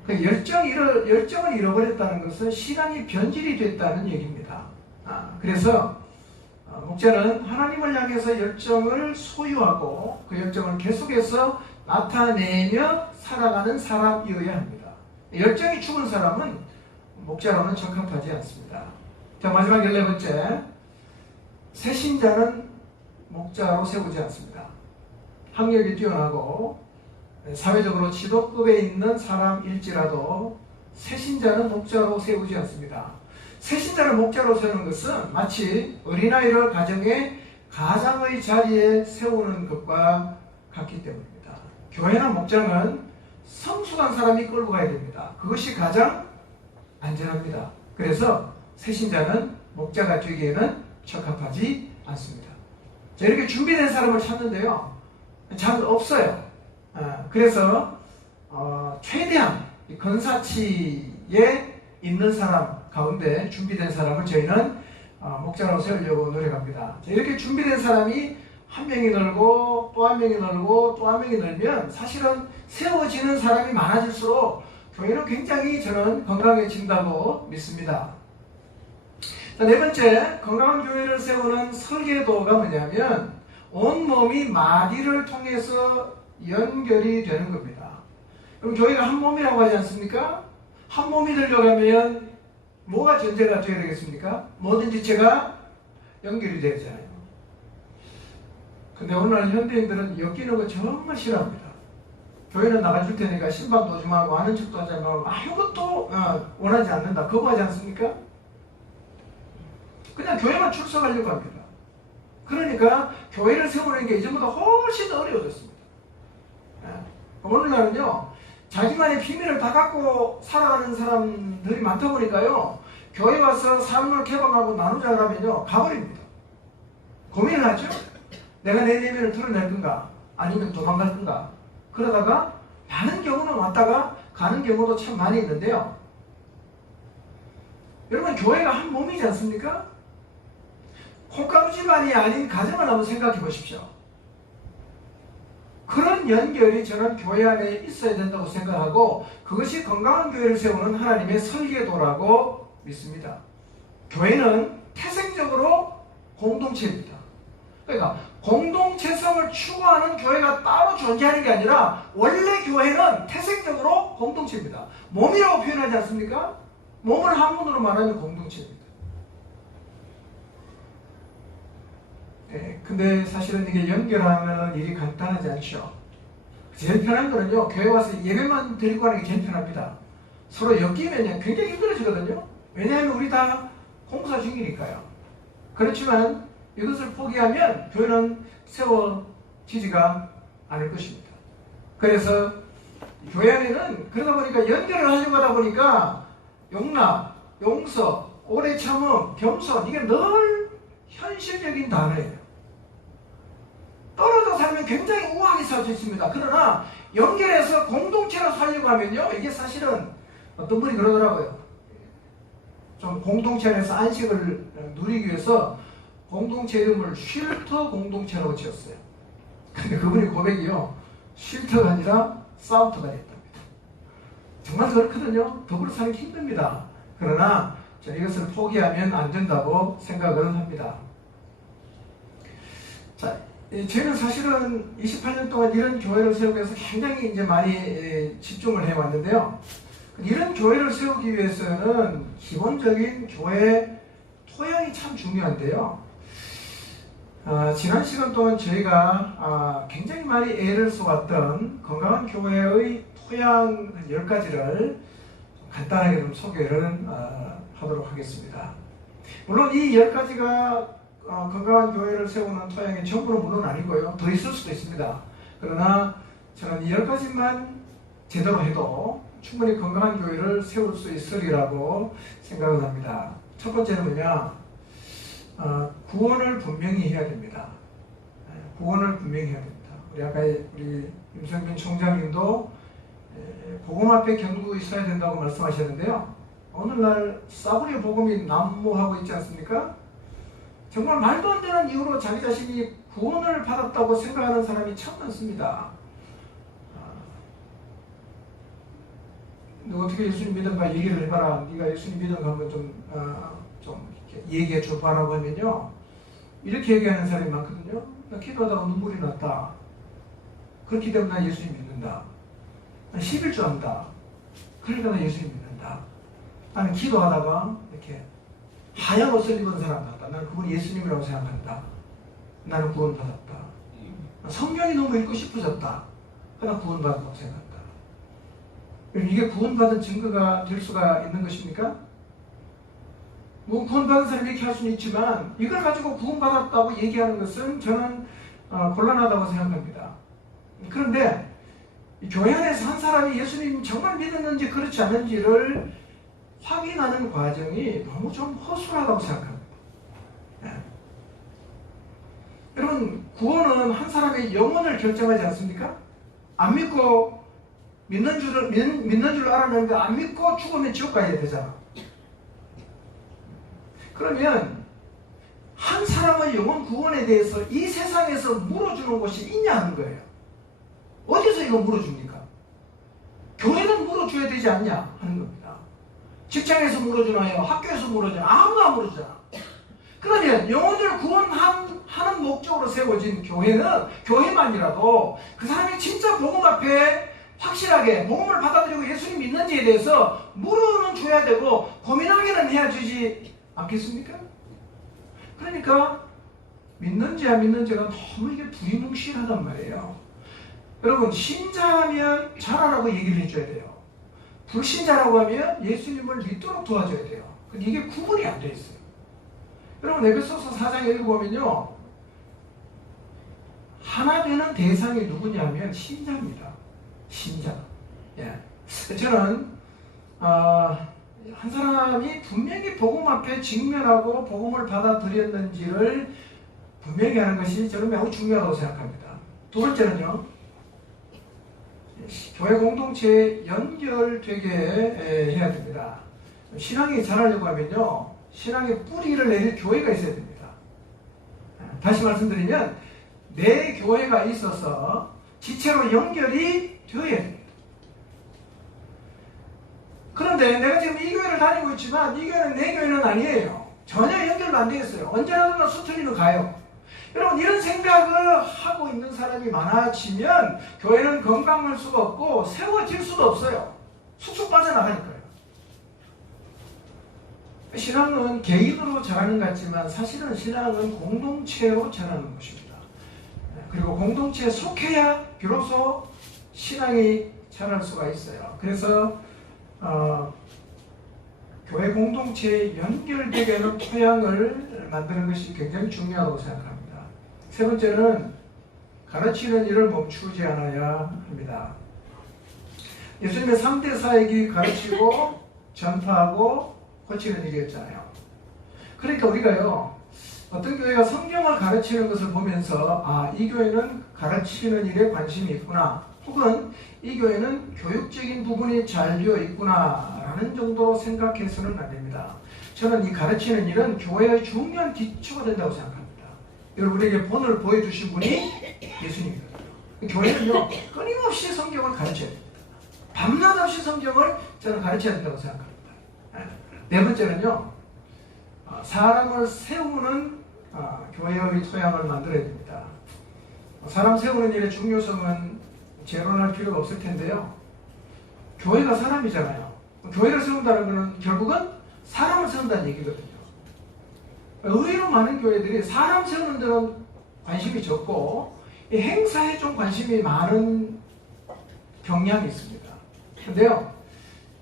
열정을 잃어버렸다는 것은 신앙이 변질이 됐다는 얘기입니다. 그래서 목자는 하나님을 향해서 열정을 소유하고 그 열정을 계속해서 나타내며 살아가는 사람이어야 합니다. 열정이 죽은 사람은 목자로는 적합하지 않습니다. 자, 마지막 14번째, 새신자는 목자로 세우지 않습니다. 학력이 뛰어나고 사회적으로 지도급에 있는 사람일지라도 새신자는 목자로 세우지 않습니다. 새신자를 목자로 세우는 것은 마치 어린아이를 가정의 자리에 세우는 것과 같기 때문입니다. 교회나 목장은 성숙한 사람이 끌고 가야 됩니다. 그것이 가장 안전합니다. 그래서 새신자는 목자가 되기에는 적합하지 않습니다. 자, 이렇게 준비된 사람을 찾는데요, 잘 없어요. 그래서 최대한 건사치에 있는 사람 가운데 준비된 사람을 저희는 목자로 세우려고 노력합니다. 자, 이렇게 준비된 사람이 한 명이 늘고 또 한 명이 늘고 또 한 명이 늘면 사실은 세워지는 사람이 많아질수록 교회는 굉장히 저는 건강해진다고 믿습니다. 자, 네 번째, 건강한 교회를 세우는 설계도가 뭐냐면 온몸이 마디를 통해서 연결이 되는 겁니다. 그럼 교회가 한 몸이라고 하지 않습니까? 한 몸이 되려면 뭐가 전제가 되어야 되겠습니까? 모든 지체가 연결이 되잖아요. 근데 오늘날 현대인들은 엮이는 거 정말 싫어합니다. 교회는 나가줄 테니까 신방도 오지 말고 아는 척도 하지 말고 아무것도 원하지 않는다. 거부하지 않습니까? 그냥 교회만 출석하려고 합니다. 그러니까 교회를 세우는 게 이전보다 훨씬 더 어려워졌습니다. 오늘날은요, 자기만의 비밀을 다 갖고 살아가는 사람들이 많다 보니까요, 교회 와서 삶을 개방하고 나누자 하면요, 가버립니다. 고민을 하죠? 내가 내 내면을 털어낼 건가? 아니면 도망갈 건가? 그러다가 많은 경우는 왔다가 가는 경우도 참 많이 있는데요. 여러분, 교회가 한 몸이지 않습니까? 콩가루 집안이 아닌 가정을 한번 생각해 보십시오. 그런 연결이 저는 교회 안에 있어야 된다고 생각하고 그것이 건강한 교회를 세우는 하나님의 설계도라고 믿습니다. 교회는 태생적으로 공동체입니다. 그러니까 공동체성을 추구하는 교회가 따로 존재하는 게 아니라 원래 교회는 태생적으로 공동체입니다. 몸이라고 표현하지 않습니까? 몸을 한문으로 말하면 공동체입니다. 근데 사실은 이게 연결하면 일이 간단하지 않죠. 제일 편한 거는요, 교회 와서 예배만 드리고 하는 게 제일 편합니다. 서로 엮이면 굉장히 힘들어지거든요. 왜냐하면 우리 다 공사 중이니까요. 그렇지만 이것을 포기하면 교회는 세워지지가 않을 것입니다. 그래서 교회 안에는 그러다 보니까 연결을 하려고 하다 보니까 용납, 용서, 오래 참음, 겸손, 이게 늘 현실적인 단어예요. 떨어져 살면 굉장히 우아하게 살 수 있습니다. 그러나 연결해서 공동체로 살려고 하면요, 이게 사실은 어떤 분이 그러더라고요. 좀 공동체 안에서 안식을 누리기 위해서 공동체 이름을 쉴터 공동체라고 지었어요. 근데 그분이 고백이요, 쉴터가 아니라 싸움터가 됐답니다. 정말 그렇거든요. 더불어 사는 게 힘듭니다. 그러나 저는 이것을 포기하면 안 된다고 생각을 합니다. 자, 저희는 사실은 28년 동안 이런 교회를 세우기 위해서 굉장히 이제 많이 집중을 해왔는데요. 이런 교회를 세우기 위해서는 기본적인 교회 토양이 참 중요한데요. 지난 시간 동안 저희가 굉장히 많이 애를 쏘았던 건강한 교회의 토양 10가지를 간단하게 좀 소개를 하도록 하겠습니다. 물론 이 10가지가 건강한 교회를 세우는 토양의 전부는 물론 아니고요. 더 있을 수도 있습니다. 그러나 저는 이 10가지만 제대로 해도 충분히 건강한 교회를 세울 수 있으리라고 생각을 합니다. 첫 번째는 뭐냐? 구원을 분명히 해야 됩니다. 구원을 분명히 해야 됩니다. 우리 아까 우리 임성빈 총장님도 복음 앞에 견고히 있어야 된다고 말씀하셨는데요. 오늘날 싸구려 복음이 난무하고 있지 않습니까? 정말 말도 안 되는 이유로 자기 자신이 구원을 받았다고 생각하는 사람이 참 많습니다. 너 어떻게 예수님 믿은가 얘기를 해봐라. 네가 예수님 믿은가 한번 좀 얘기해 줘봐라고 하면요. 이렇게 얘기하는 사람이 많거든요. 나 기도하다가 눈물이 났다. 그렇기 때문에 나 예수님 믿는다. 나 11조 한다. 그러니까 나 예수님 믿는다. 나는 기도하다가 이렇게 하얀 옷을 입은 사람 같다. 나는 그분이 예수님이라고 생각한다. 나는 구원받았다. 성경이 너무 읽고 싶어졌다. 그러나 구원받았다고 생각한다. 이게 구원받은 증거가 될 수가 있는 것입니까? 뭐 구원받은 사람이 이렇게 할 수는 있지만 이걸 가지고 구원받았다고 얘기하는 것은 저는 곤란하다고 생각합니다. 그런데 교회 안에서 한 사람이 예수님 정말 믿었는지 그렇지 않은지를 확인하는 과정이 너무 좀 허술하다고 생각합니다. 네. 여러분, 구원은 한 사람의 영혼을 결정하지 않습니까? 안 믿고 믿는 줄 알았는데 안 믿고 죽으면 지옥 가야 되잖아. 그러면 한 사람의 영혼 구원에 대해서 이 세상에서 물어주는 곳이 있냐 하는 거예요. 어디서 이거 물어줍니까? 교회는 물어줘야 되지 않냐 하는 겁니다. 직장에서 물어주나요? 학교에서 물어주나요? 아무도 안 물어주잖아. 그러면 영혼을 구원하는 목적으로 세워진 교회만이라도 그 사람이 진짜 복음 앞에 확실하게 복음을 받아들이고 예수님 믿는지에 대해서 물어는 줘야 되고 고민하기는 해야 주지 않겠습니까? 그러니까 믿는지 안 믿는지가 너무 이게 두리뭉실하단 말이에요. 여러분, 신자면 잘하라고 얘기를 해줘야 돼요. 불신자라고 하면 예수님을 믿도록 도와줘야 돼요. 근데 이게 구분이 안 돼 있어요. 여러분, 에베소서 4장 읽어보면요, 하나 되는 대상이 누구냐면 신자입니다. 신자. 예. 저는 한 사람이 분명히 복음 앞에 직면하고 복음을 받아들였는지를 분명히 하는 것이 저는 매우 중요하다고 생각합니다. 두 번째는요, 교회 공동체에 연결되게 해야 됩니다. 신앙이 자라려고 하면요, 신앙의 뿌리를 내릴 교회가 있어야 됩니다. 다시 말씀드리면 내 교회가 있어서 지체로 연결이 되어야 됩니다. 그런데 내가 지금 이 교회를 다니고 있지만 이 교회는 내 교회는 아니에요. 전혀 연결도 안 되어 있어요. 언제라도 수틀리는 가요. 여러분, 이런 생각을 하고 있는 사람이 많아지면 교회는 건강할 수가 없고 세워질 수도 없어요. 쑥쑥 빠져나가니까요. 신앙은 개인으로 자라는 것 같지만 사실은 신앙은 공동체로 자라는 것입니다. 그리고 공동체에 속해야 비로소 신앙이 자랄 수가 있어요. 그래서 교회 공동체에 연결되게 하는 토양을 만드는 것이 굉장히 중요하다고 생각합니다. 세 번째는 가르치는 일을 멈추지 않아야 합니다. 예수님의 3대 사역이 가르치고 전파하고 고치는 일이었잖아요. 그러니까 우리가요, 어떤 교회가 성경을 가르치는 것을 보면서 이 교회는 가르치는 일에 관심이 있구나, 혹은 이 교회는 교육적인 부분이 잘 되어 있구나 라는 정도로 생각해서는 안 됩니다. 저는 이 가르치는 일은 교회의 중요한 기초가 된다고 생각합니다. 여러분에게 본을 보여주신 분이 예수님입니다. 교회는요, 끊임없이 성경을 가르쳐야 됩니다. 밤낮 없이 성경을 저는 가르쳐야 된다고 생각합니다. 네 번째는요, 사람을 세우는 교회의 토양을 만들어야 됩니다. 사람 세우는 일의 중요성은 재론할 필요가 없을 텐데요, 교회가 사람이잖아요. 교회를 세운다는 것은 결국은 사람을 세운다는 얘기거든요. 의외로 많은 교회들이 사람 세우는 데는 관심이 적고 이 행사에 좀 관심이 많은 경향이 있습니다. 그런데요,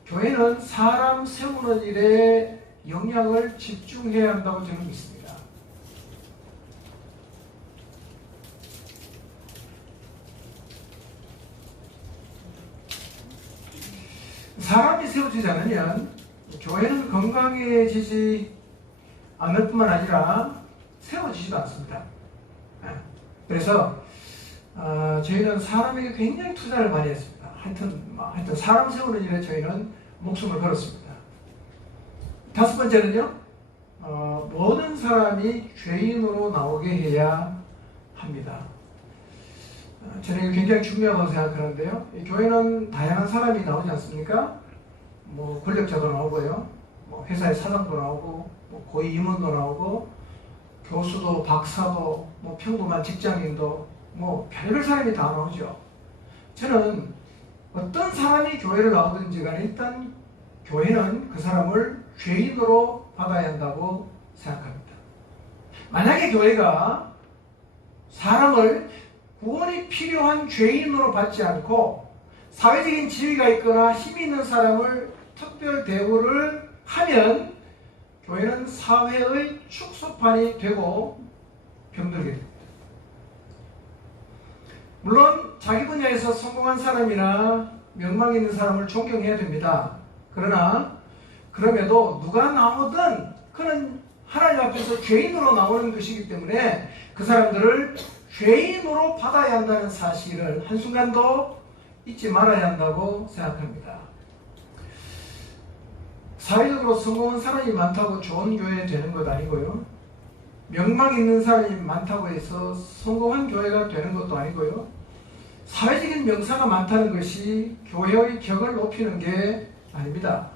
교회는 사람 세우는 일에 영향을 집중해야 한다고 저는 믿습니다. 사람이 세워지지 않으면 교회는 건강해지지 않을 뿐만 아니라 세워지지도 않습니다. 그래서 저희는 사람에게 굉장히 투자를 많이 했습니다. 하여튼 사람 세우는 일에 저희는 목숨을 걸었습니다. 다섯 번째는요, 모든 사람이 죄인으로 나오게 해야 합니다. 저는 이거 굉장히 중요하다고 생각하는데요. 이 교회는 다양한 사람이 나오지 않습니까? 뭐 권력자도 나오고요, 뭐 회사의 사장도 나오고, 뭐 고위 임원도 나오고, 교수도 박사도, 뭐 평범한 직장인도, 뭐 별별 사람이 다 나오죠. 저는 어떤 사람이 교회를 나오든지 간에 일단 교회는 그 사람을 죄인으로 받아야 한다고 생각합니다. 만약에 교회가 사람을 구원이 필요한 죄인으로 받지 않고 사회적인 지위가 있거나 힘이 있는 사람을 특별 대우를 하면 교회는 사회의 축소판이 되고 병들게 됩니다. 물론 자기 분야에서 성공한 사람이나 명망 있는 사람을 존경해야 됩니다. 그럼에도 누가 나오든 그는 하나님 앞에서 죄인으로 나오는 것이기 때문에 그 사람들을 죄인으로 받아야 한다는 사실을 한순간도 잊지 말아야 한다고 생각합니다. 사회적으로 성공한 사람이 많다고 좋은 교회 되는 것 아니고요, 명망 있는 사람이 많다고 해서 성공한 교회가 되는 것도 아니고요, 사회적인 명사가 많다는 것이 교회의 격을 높이는 게 아닙니다.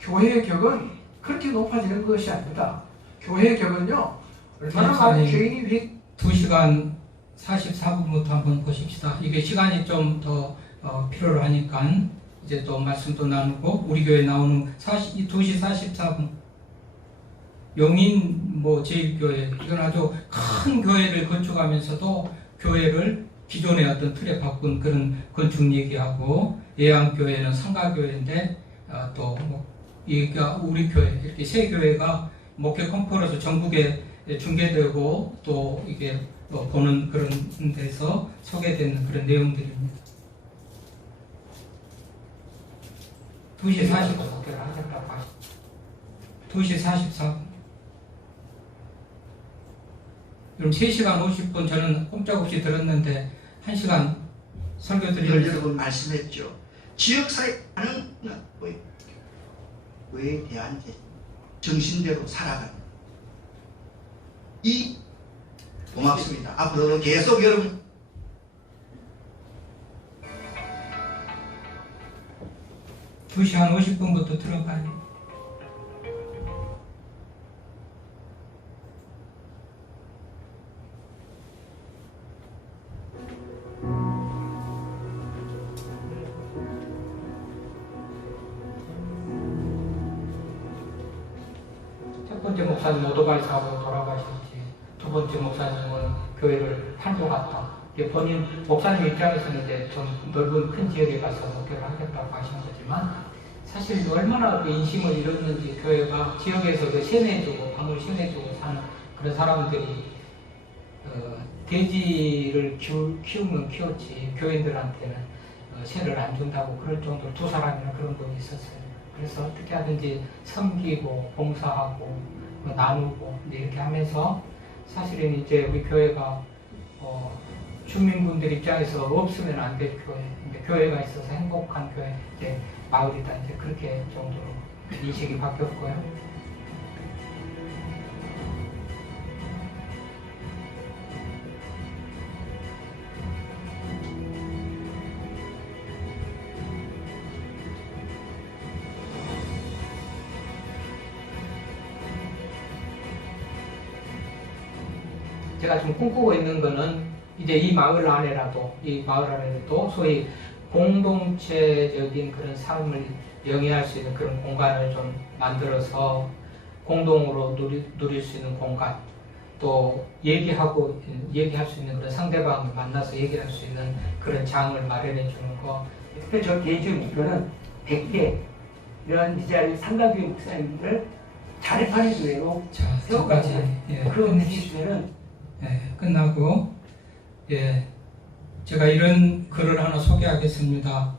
교회의 격은 그렇게 높아지는 것이 아닙니다. 교회의 격은요, 얼마나 많은 죄인이 2시간 44분부터 한번 보십시다. 이게 시간이 좀 더 필요로 하니까 이제 또 말씀도 나누고, 우리 교회 나오는 2시 44분 용인 뭐 제1교회, 이건 아주 큰 교회를 건축하면서도 교회를 기존의 어떤 틀에 바꾼 그런 건축 얘기하고, 예암교회는 상가교회인데 또 뭐 우리 교회, 이렇게 세 교회가 목회 컨퍼런스 전국에 중계되고 또 이게 보는 그런 데서 소개되는 그런 내용들입니다. 2시 45분을 하겠다고 하시죠. 2시 44분. 그럼 3시간 50분 저는 꼼짝없이 들었는데 1시간 설교 드리면서 여러분 말씀했죠. 지역사회 하는 교회에 대한 정신대로 살아가는 이 고맙습니다. 앞으로도 계속 여러분 2시 한 50분부터 들어가요. 첫 번째 목사님 오토바이 사고 돌아가셨지. 두 번째 목사님은 교회를 판도갔다. 본인 목사님 입장에서는 이제 좀 넓은 큰 지역에 가서 목회를 하겠다고 하신 거지만, 사실 얼마나 그 인심을 잃었는지, 교회가 지역에서 그 세뇌해주고 방을 세뇌해주고 사는 그런 사람들이 돼지를 키우면 키웠지 교인들한테는 세를 안 준다고 그럴 정도로 두 사람이나 그런 분이 있었어요. 그래서 어떻게 하든지 섬기고 봉사하고 나누고 이렇게 하면서, 사실은 이제 우리 교회가 주민분들 입장에서 없으면 안 될 교회, 근데 교회가 있어서 행복한 교회, 이제 마을이다, 이제 그렇게 정도로 인식이 바뀌었고요. 제가 지금 꿈꾸고 있는 거는 이제 이 마을 안에라도 소위 공동체적인 그런 삶을 영위할 수 있는 그런 공간을 좀 만들어서 공동으로 누릴 수 있는 공간, 또 얘기할 수 있는 그런 상대방을 만나서 얘기할 수 있는 그런 장을 마련해 주는 거. 특히 저 개인적인 목표는 100개 이런 이 자리 상가교회 목사님들을 자립하는 교회로 자, 저까지 그런 기준에는 끝나고, 제가 이런 글을 하나 소개하겠습니다.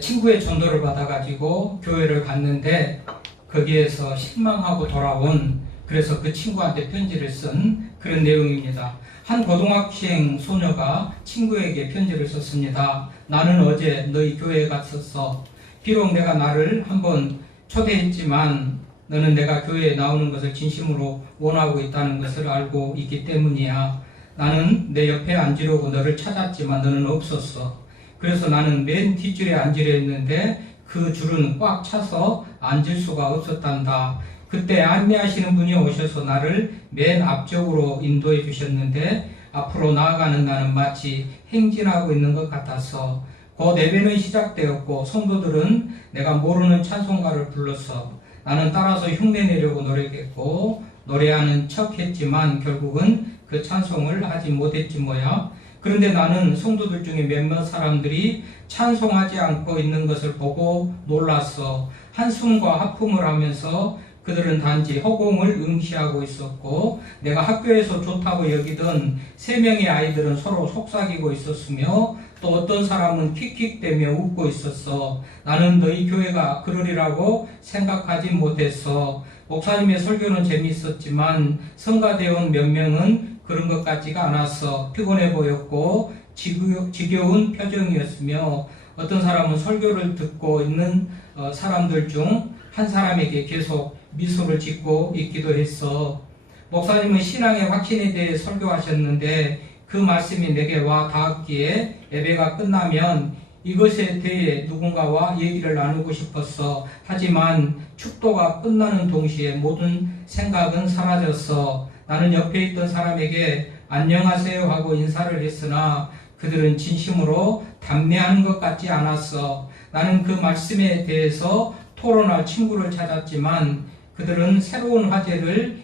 친구의 전도를 받아가지고 교회를 갔는데 거기에서 실망하고 돌아온, 그래서 그 친구한테 편지를 쓴 그런 내용입니다. 한 고등학생 소녀가 친구에게 편지를 썼습니다. 나는 어제 너희 교회에 갔었어. 비록 내가 나를 한번 초대했지만 너는 내가 교회에 나오는 것을 진심으로 원하고 있다는 것을 알고 있기 때문이야. 나는 내 옆에 앉으려고 너를 찾았지만 너는 없었어. 그래서 나는 맨 뒷줄에 앉으려 했는데 그 줄은 꽉 차서 앉을 수가 없었단다. 그때 안내하시는 분이 오셔서 나를 맨 앞쪽으로 인도해 주셨는데 앞으로 나아가는 나는 마치 행진하고 있는 것 같았어. 곧 예배는 시작되었고 성도들은 내가 모르는 찬송가를 불렀어. 나는 따라서 흉내내려고 노력했고 노래하는 척 했지만 결국은 그 찬송을 하지 못했지 뭐야. 그런데 나는 성도들 중에 몇몇 사람들이 찬송하지 않고 있는 것을 보고 놀랐어. 한숨과 하품을 하면서 그들은 단지 허공을 응시하고 있었고 내가 학교에서 좋다고 여기던 3명의 아이들은 서로 속삭이고 있었으며 또 어떤 사람은 킥킥대며 웃고 있었어. 나는 너희 교회가 그러리라고 생각하지 못했어. 목사님의 설교는 재미있었지만 성가대원 몇 명은 그런 것 같지가 않았어. 피곤해 보였고 지겨운 표정이었으며 어떤 사람은 설교를 듣고 있는 사람들 중 한 사람에게 계속 미소를 짓고 있기도 했어. 목사님은 신앙의 확신에 대해 설교하셨는데 그 말씀이 내게 와 닿았기에 예배가 끝나면 이것에 대해 누군가와 얘기를 나누고 싶었어. 하지만 축도가 끝나는 동시에 모든 생각은 사라졌어. 나는 옆에 있던 사람에게 안녕하세요 하고 인사를 했으나 그들은 진심으로 담례하는 것 같지 않았어. 나는 그 말씀에 대해서 토론할 친구를 찾았지만 그들은 새로운 화제를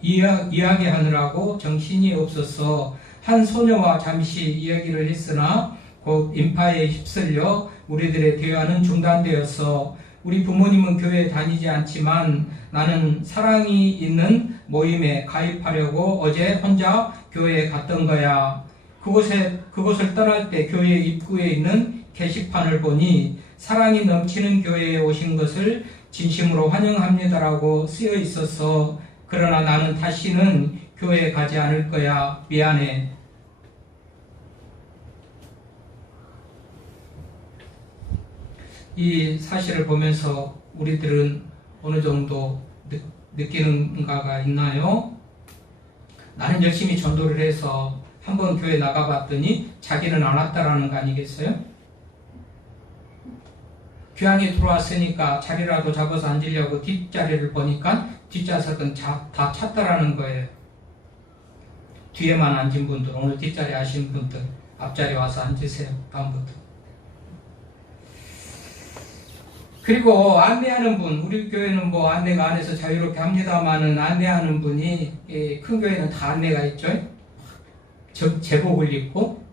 이야기하느라고 정신이 없었어. 한 소녀와 잠시 이야기를 했으나 곧 인파에 휩쓸려 우리들의 대화는 중단되었어. 우리 부모님은 교회에 다니지 않지만 나는 사랑이 있는 모임에 가입하려고 어제 혼자 교회에 갔던 거야. 그곳을 떠날 때 교회 입구에 있는 게시판을 보니 사랑이 넘치는 교회에 오신 것을 진심으로 환영합니다라고 쓰여 있었어. 그러나 나는 다시는 교회에 가지 않을 거야. 미안해. 이 사실을 보면서 우리들은 어느 정도 느끼는가가 있나요? 나는 열심히 전도를 해서 한번 교회 나가봤더니 자기는 안 왔다라는 거 아니겠어요? 교양이 들어왔으니까 자리라도 잡아서 앉으려고 뒷자리를 보니까 뒷좌석은 다 찼다라는 거예요. 뒤에만 앉은 분들, 오늘 뒷자리 아신 분들 앞자리 와서 앉으세요. 다음부터. 그리고 안내하는 분, 우리 교회는 뭐 안내가 안 해서 자유롭게 합니다만은 안내하는 분이 큰 교회는 다 안내가 있죠. 제복을 입고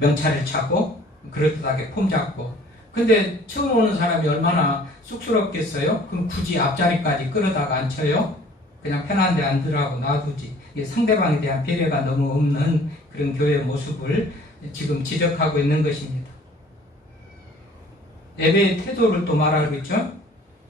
명찰을 차고 그럴듯하게 폼 잡고. 근데 처음 오는 사람이 얼마나 쑥스럽겠어요? 그럼 굳이 앞자리까지 끌어다가 앉혀요? 그냥 편한 데 앉으라고 놔두지. 상대방에 대한 배려가 너무 없는 그런 교회의 모습을 지금 지적하고 있는 것입니다. 예배의 태도를 또 말하고 있죠.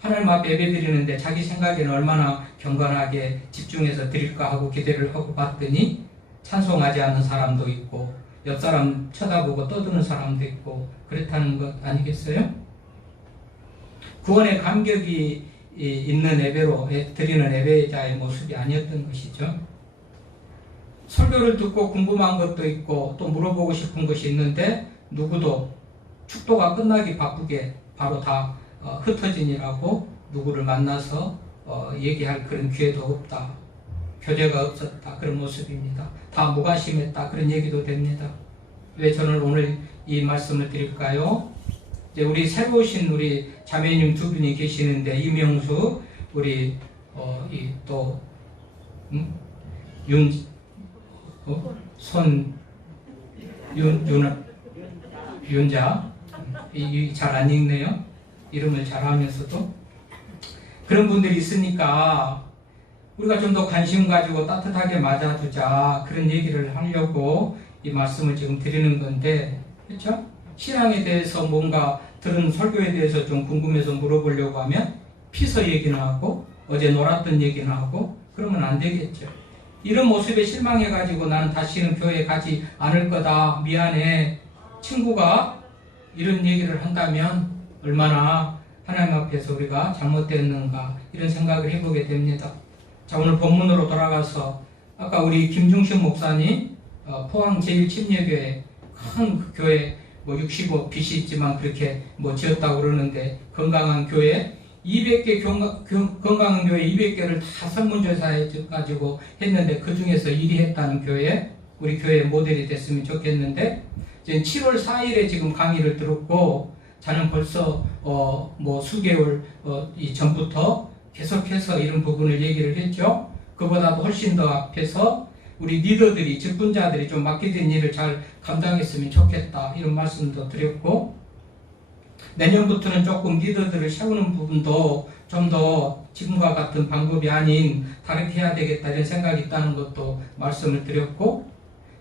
하나님 앞에 예배 드리는데 자기 생각에는 얼마나 경건하게 집중해서 드릴까 하고 기대를 하고 봤더니 찬송하지 않는 사람도 있고 옆 사람 쳐다보고 떠드는 사람도 있고 그렇다는 것 아니겠어요? 구원의 감격이 있는 예배로 드리는 예배자의 모습이 아니었던 것이죠. 설교를 듣고 궁금한 것도 있고 또 물어보고 싶은 것이 있는데 누구도 축도가 끝나기 바쁘게 바로 다 흩어지니라고 누구를 만나서 얘기할 그런 기회도 없다. 교제가 없었다. 그런 모습입니다. 다 무관심했다. 그런 얘기도 됩니다. 왜 저는 오늘 이 말씀을 드릴까요? 이제 우리 새로 오신 우리 자매님 두 분이 계시는데 이명수 우리 윤자 잘 안 읽네요. 이름을 잘하면서도 그런 분들이 있으니까 우리가 좀 더 관심 가지고 따뜻하게 맞아두자 그런 얘기를 하려고 이 말씀을 지금 드리는 건데 그렇죠? 신앙에 대해서 뭔가 들은 설교에 대해서 좀 궁금해서 물어보려고 하면 피서 얘기는 하고 어제 놀았던 얘기는 하고 그러면 안 되겠죠. 이런 모습에 실망해가지고 나는 다시는 교회에 가지 않을 거다, 미안해, 친구가 이런 얘기를 한다면 얼마나 하나님 앞에서 우리가 잘못됐는가 이런 생각을 해보게 됩니다. 자, 오늘 본문으로 돌아가서 아까 우리 김중식 목사님 포항 제1침례교회 큰 그 교회 65 빚이 있지만 그렇게 지었다고 그러는데 건강한 교회 200개 건강한 교회 200개를 다 설문조사해 가지고 했는데 그 중에서 1위 했다는 교회 우리 교회 모델이 됐으면 좋겠는데 이제 7월 4일에 지금 강의를 들었고 저는 벌써 수개월 전부터 계속해서 이런 부분을 얘기를 했죠. 그보다도 훨씬 더 앞에서 우리 리더들이 직분자들이 좀 맡겨진 일을 잘 감당했으면 좋겠다 이런 말씀도 드렸고 내년부터는 조금 리더들을 세우는 부분도 좀 더 지금과 같은 방법이 아닌 다르게 해야 되겠다 이런 생각이 있다는 것도 말씀을 드렸고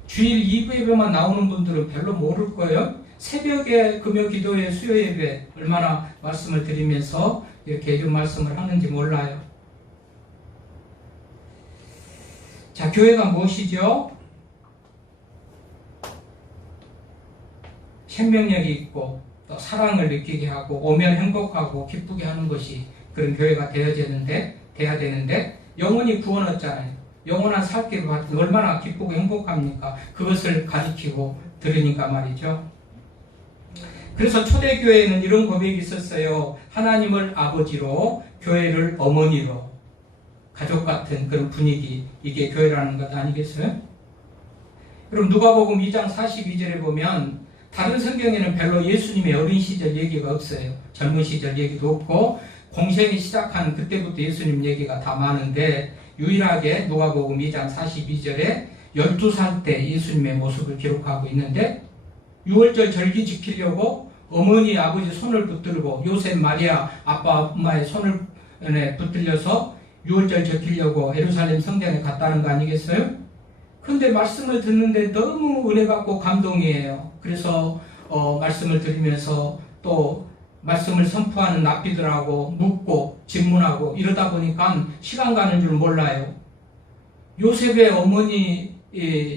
주일 2부 예배만 나오는 분들은 별로 모를 거예요. 새벽에 금요 기도회 수요 예배 얼마나 말씀을 드리면서 이렇게 이런 말씀을 하는지 몰라요. 자, 교회가 무엇이죠? 생명력이 있고 또 사랑을 느끼게 하고 오면 행복하고 기쁘게 하는 것이 그런 교회가 돼야 되는데 영혼이 구원 얻잖아요. 영원한 살 길을 받으면 얼마나 기쁘고 행복합니까? 그것을 가리키고 들으니까 말이죠. 그래서 초대교회에는 이런 고백이 있었어요. 하나님을 아버지로 교회를 어머니로 가족 같은 그런 분위기 이게 교회라는 것 아니겠어요? 그럼 누가복음 2장 42절에 보면 다른 성경에는 별로 예수님의 어린 시절 얘기가 없어요. 젊은 시절 얘기도 없고 공생이 시작한 그때부터 예수님 얘기가 다 많은데 유일하게 누가복음 2장 42절에 12살 때 예수님의 모습을 기록하고 있는데 6월절 절기 지키려고 어머니 아버지 손을 붙들고 요셉 마리아 아빠 엄마의 손을 붙들려서 6월절 지키려고 예루살렘 성전에 갔다는 거 아니겠어요? 근데 말씀을 듣는데 너무 은혜 받고 감동이에요. 그래서 말씀을 들으면서 또 말씀을 선포하는 납비들하고 묻고 질문하고 이러다 보니까 시간 가는 줄 몰라요. 요셉의 어머니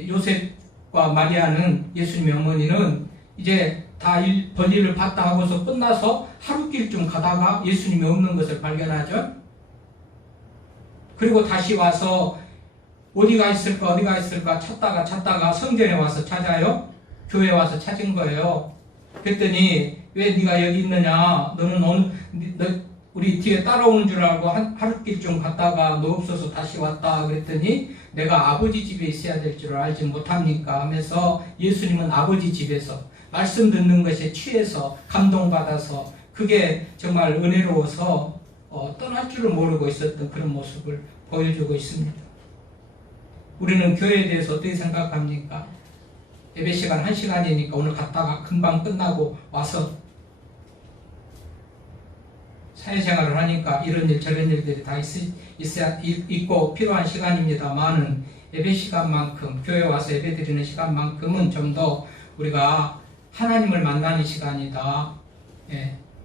요셉과 마리아는 예수님의 어머니는 이제 다 벌일을 받다 하고서 끝나서 하루길쯤 가다가 예수님이 없는 것을 발견하죠. 그리고 다시 와서 어디가 있을까 찾다가 성전에 와서 찾아요. 교회에 와서 찾은 거예요. 그랬더니 왜 네가 여기 있느냐? 너는 우리 뒤에 따라오는 줄 알고 하루길 좀 갔다가 너 없어서 다시 왔다. 그랬더니 내가 아버지 집에 있어야 될 줄 알지 못합니까? 하면서 예수님은 아버지 집에서 말씀 듣는 것에 취해서 감동받아서 그게 정말 은혜로워서 떠날 줄을 모르고 있었던 그런 모습을 보여주고 있습니다. 우리는 교회에 대해서 어떻게 생각합니까? 예배 시간 1시간이니까 오늘 갔다가 금방 끝나고 와서 사회생활을 하니까 이런 일 저런 일들이 다 있고 필요한 시간입니다만은 예배 시간만큼 교회 와서 예배 드리는 시간만큼은 좀 더 우리가 하나님을 만나는 시간이다.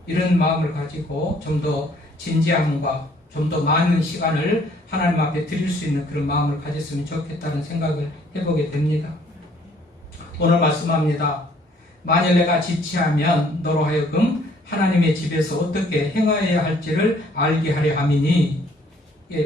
이런 마음을 가지고 좀 더 진지함과 좀 더 많은 시간을 하나님 앞에 드릴 수 있는 그런 마음을 가졌으면 좋겠다는 생각을 해보게 됩니다. 오늘 말씀합니다. 만일 내가 지체하면 너로 하여금 하나님의 집에서 어떻게 행하여야 할지를 알게 하려 함이니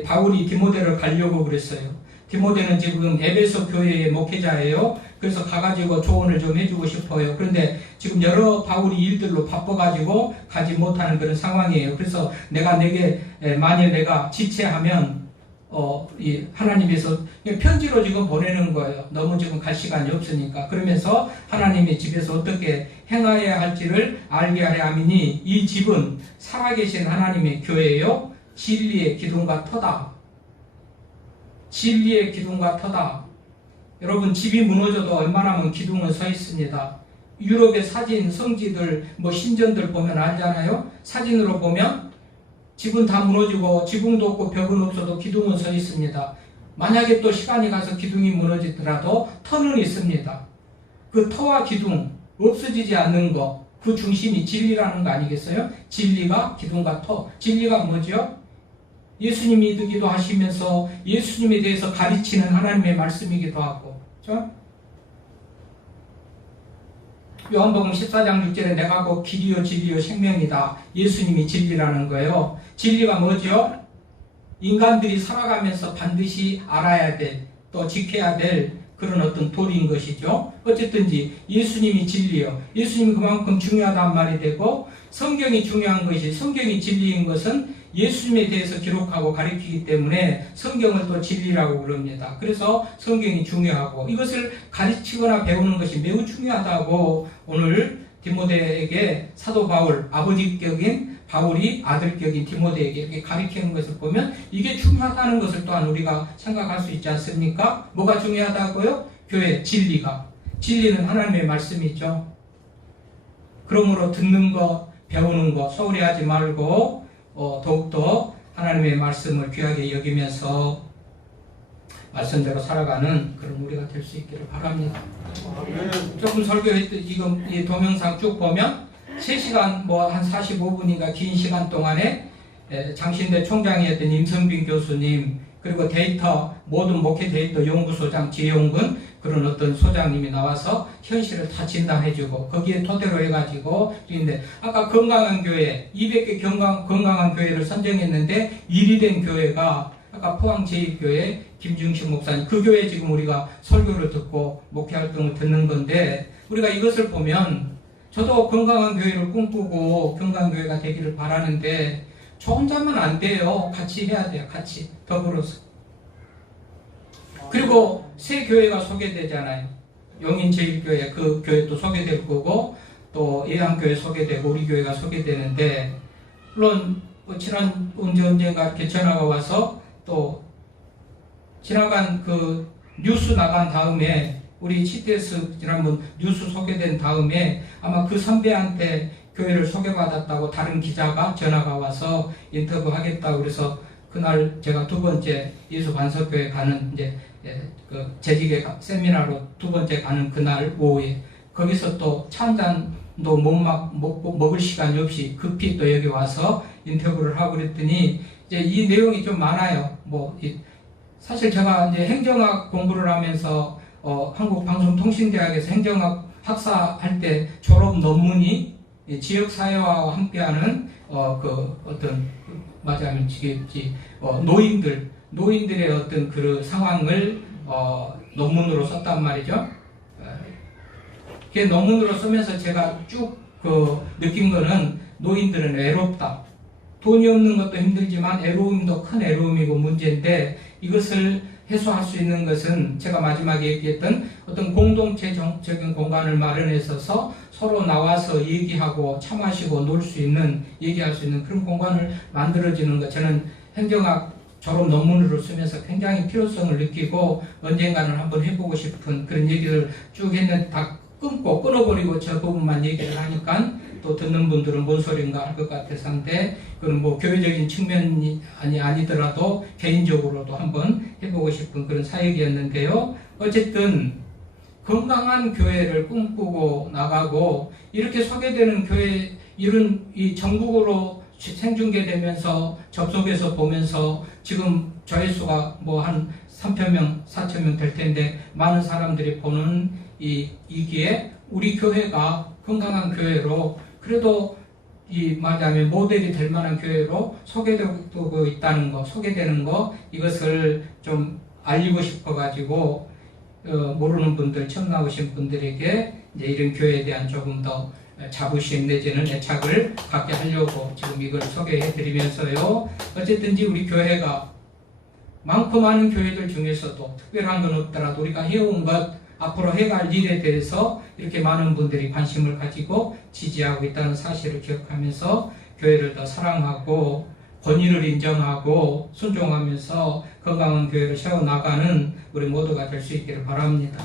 바울이 디모데를 가려고 그랬어요. 디모데는 지금 에베소 교회의 목회자예요. 그래서 가가지고 조언을 좀 해주고 싶어요. 그런데 지금 여러 바울이 일들로 바빠가지고 가지 못하는 그런 상황이에요. 그래서 만일 내가 지체하면 이 하나님에서 편지로 지금 보내는 거예요. 너무 지금 갈 시간이 없으니까. 그러면서 하나님의 집에서 어떻게 행하여야 할지를 알게 하려 함이니 이 집은 살아계신 하나님의 교회예요. 진리의 기둥과 터다. 진리의 기둥과 터다. 여러분 집이 무너져도 얼마나면 기둥은 서 있습니다. 유럽의 사진, 성지들, 신전들 보면 알잖아요. 사진으로 보면 집은 다 무너지고 지붕도 없고 벽은 없어도 기둥은 서 있습니다. 만약에 또 시간이 가서 기둥이 무너지더라도 터는 있습니다. 그 터와 기둥, 없어지지 않는 거, 그 중심이 진리라는 거 아니겠어요? 진리가 기둥과 터. 진리가 뭐죠? 예수님이 되기도 하시면서 예수님에 대해서 가르치는 하나님의 말씀이기도 하고, 그렇죠? 요한복음 14장 6절에 내가 곧 길이요 진리요 생명이다. 예수님이 진리라는 거예요. 진리가 뭐죠? 인간들이 살아가면서 반드시 알아야 될, 또 지켜야 될 그런 어떤 도리인 것이죠. 어쨌든지 예수님이 진리요. 예수님이 그만큼 중요하단 말이 되고, 성경이 중요한 것이, 성경이 진리인 것은 예수님에 대해서 기록하고 가르치기 때문에 성경을 또 진리라고 부릅니다. 그래서 성경이 중요하고 이것을 가르치거나 배우는 것이 매우 중요하다고 오늘 디모데에게 사도 바울, 아버지격인 바울이 아들격인 디모데에게 이렇게 가르치는 것을 보면 이게 중요하다는 것을 또한 우리가 생각할 수 있지 않습니까? 뭐가 중요하다고요? 교회 진리가. 진리는 하나님의 말씀이죠. 그러므로 듣는 거, 배우는 거 소홀히 하지 말고 더욱더 하나님의 말씀을 귀하게 여기면서 말씀대로 살아가는 그런 우리가 될 수 있기를 바랍니다. 조금 설교했던 지금 이 동영상 쭉 보면 3시간 한 45분인가 긴 시간 동안에 장신대 총장이었던 임성빈 교수님, 그리고 모든 목회 데이터 연구소장 지용근 그런 어떤 소장님이 나와서 현실을 다 진단해주고 거기에 토대로 해가지고 있는데, 아까 건강한 교회 200개 건강한 교회를 선정했는데 1위 된 교회가 아까 포항 제1교회 김중식 목사님, 그 교회 지금 우리가 설교를 듣고 목회 활동을 듣는 건데, 우리가 이것을 보면 저도 건강한 교회를 꿈꾸고 건강한 교회가 되기를 바라는데 저 혼자만 안 돼요. 같이 해야 돼요. 같이 더불어서. 그리고 새 교회가 소개되잖아요. 용인 제1교회, 그 교회도 소개될 거고 또 예양교회 소개되고 우리 교회가 소개되는데, 물론 지난 언젠가 이렇게 전화가 와서 또 지나간 그 뉴스 나간 다음에 우리 CTS 지난번 뉴스 소개된 다음에 아마 그 선배한테 교회를 소개받았다고 다른 기자가 전화가 와서 인터뷰하겠다고 그래서 그날 제가 두 번째 예수 반석교회 가는 이제 그 재직의 세미나로 두 번째 가는 그날 오후에 거기서 또 차 한 잔도 못 먹을 시간이 없이 급히 또 여기 와서 인터뷰를 하고 그랬더니 이제 이 내용이 좀 많아요. 사실 제가 이제 행정학 공부를 하면서 한국방송통신대학에서 행정학 학사할 때 졸업 논문이 지역사회와 함께하는 말하자면 노인들의 어떤 그 상황을 논문으로 썼단 말이죠. 그 논문으로 쓰면서 제가 쭉 느낀 거는 노인들은 외롭다. 돈이 없는 것도 힘들지만 외로움도 큰 외로움이고 문제인데, 이것을 해소할 수 있는 것은 제가 마지막에 얘기했던 어떤 공동체적인 공간을 마련해서 서로 나와서 얘기하고 차 마시고 놀 수 있는, 얘기할 수 있는 그런 공간을 만들어지는 것, 저는 행정학 졸업 논문으로 쓰면서 굉장히 필요성을 느끼고 언젠가는 한번 해보고 싶은 그런 얘기를 쭉 했는데 다 끊어버리고 저 부분만 얘기를 하니까 또 듣는 분들은 뭔 소린가 할 것 같아서 한데, 그건 교회적인 측면이 아니더라도 개인적으로도 한번 해보고 싶은 그런 사역이었는데요. 어쨌든 건강한 교회를 꿈꾸고 나가고 이렇게 소개되는 교회 이 전국으로 생중계되면서 접속해서 보면서 지금 조회수가 한 3,000명, 4,000명 될 텐데 많은 사람들이 보는 이기에 우리 교회가 건강한 교회로 그래도 말하자면 모델이 될 만한 교회로 소개되고 있다는 거, 소개되는 거, 이것을 좀 알리고 싶어가지고 모르는 분들, 처음 나오신 분들에게 이제 이런 교회에 대한 조금 더 자부심 내지는 애착을 갖게 하려고 지금 이걸 소개해드리면서요. 어쨌든지 우리 교회가 많고 많은 교회들 중에서도 특별한 건 없더라도 우리가 해온 것, 앞으로 해갈 일에 대해서 이렇게 많은 분들이 관심을 가지고 지지하고 있다는 사실을 기억하면서 교회를 더 사랑하고 권위를 인정하고 순종하면서 건강한 교회를 세워나가는 우리 모두가 될 수 있기를 바랍니다.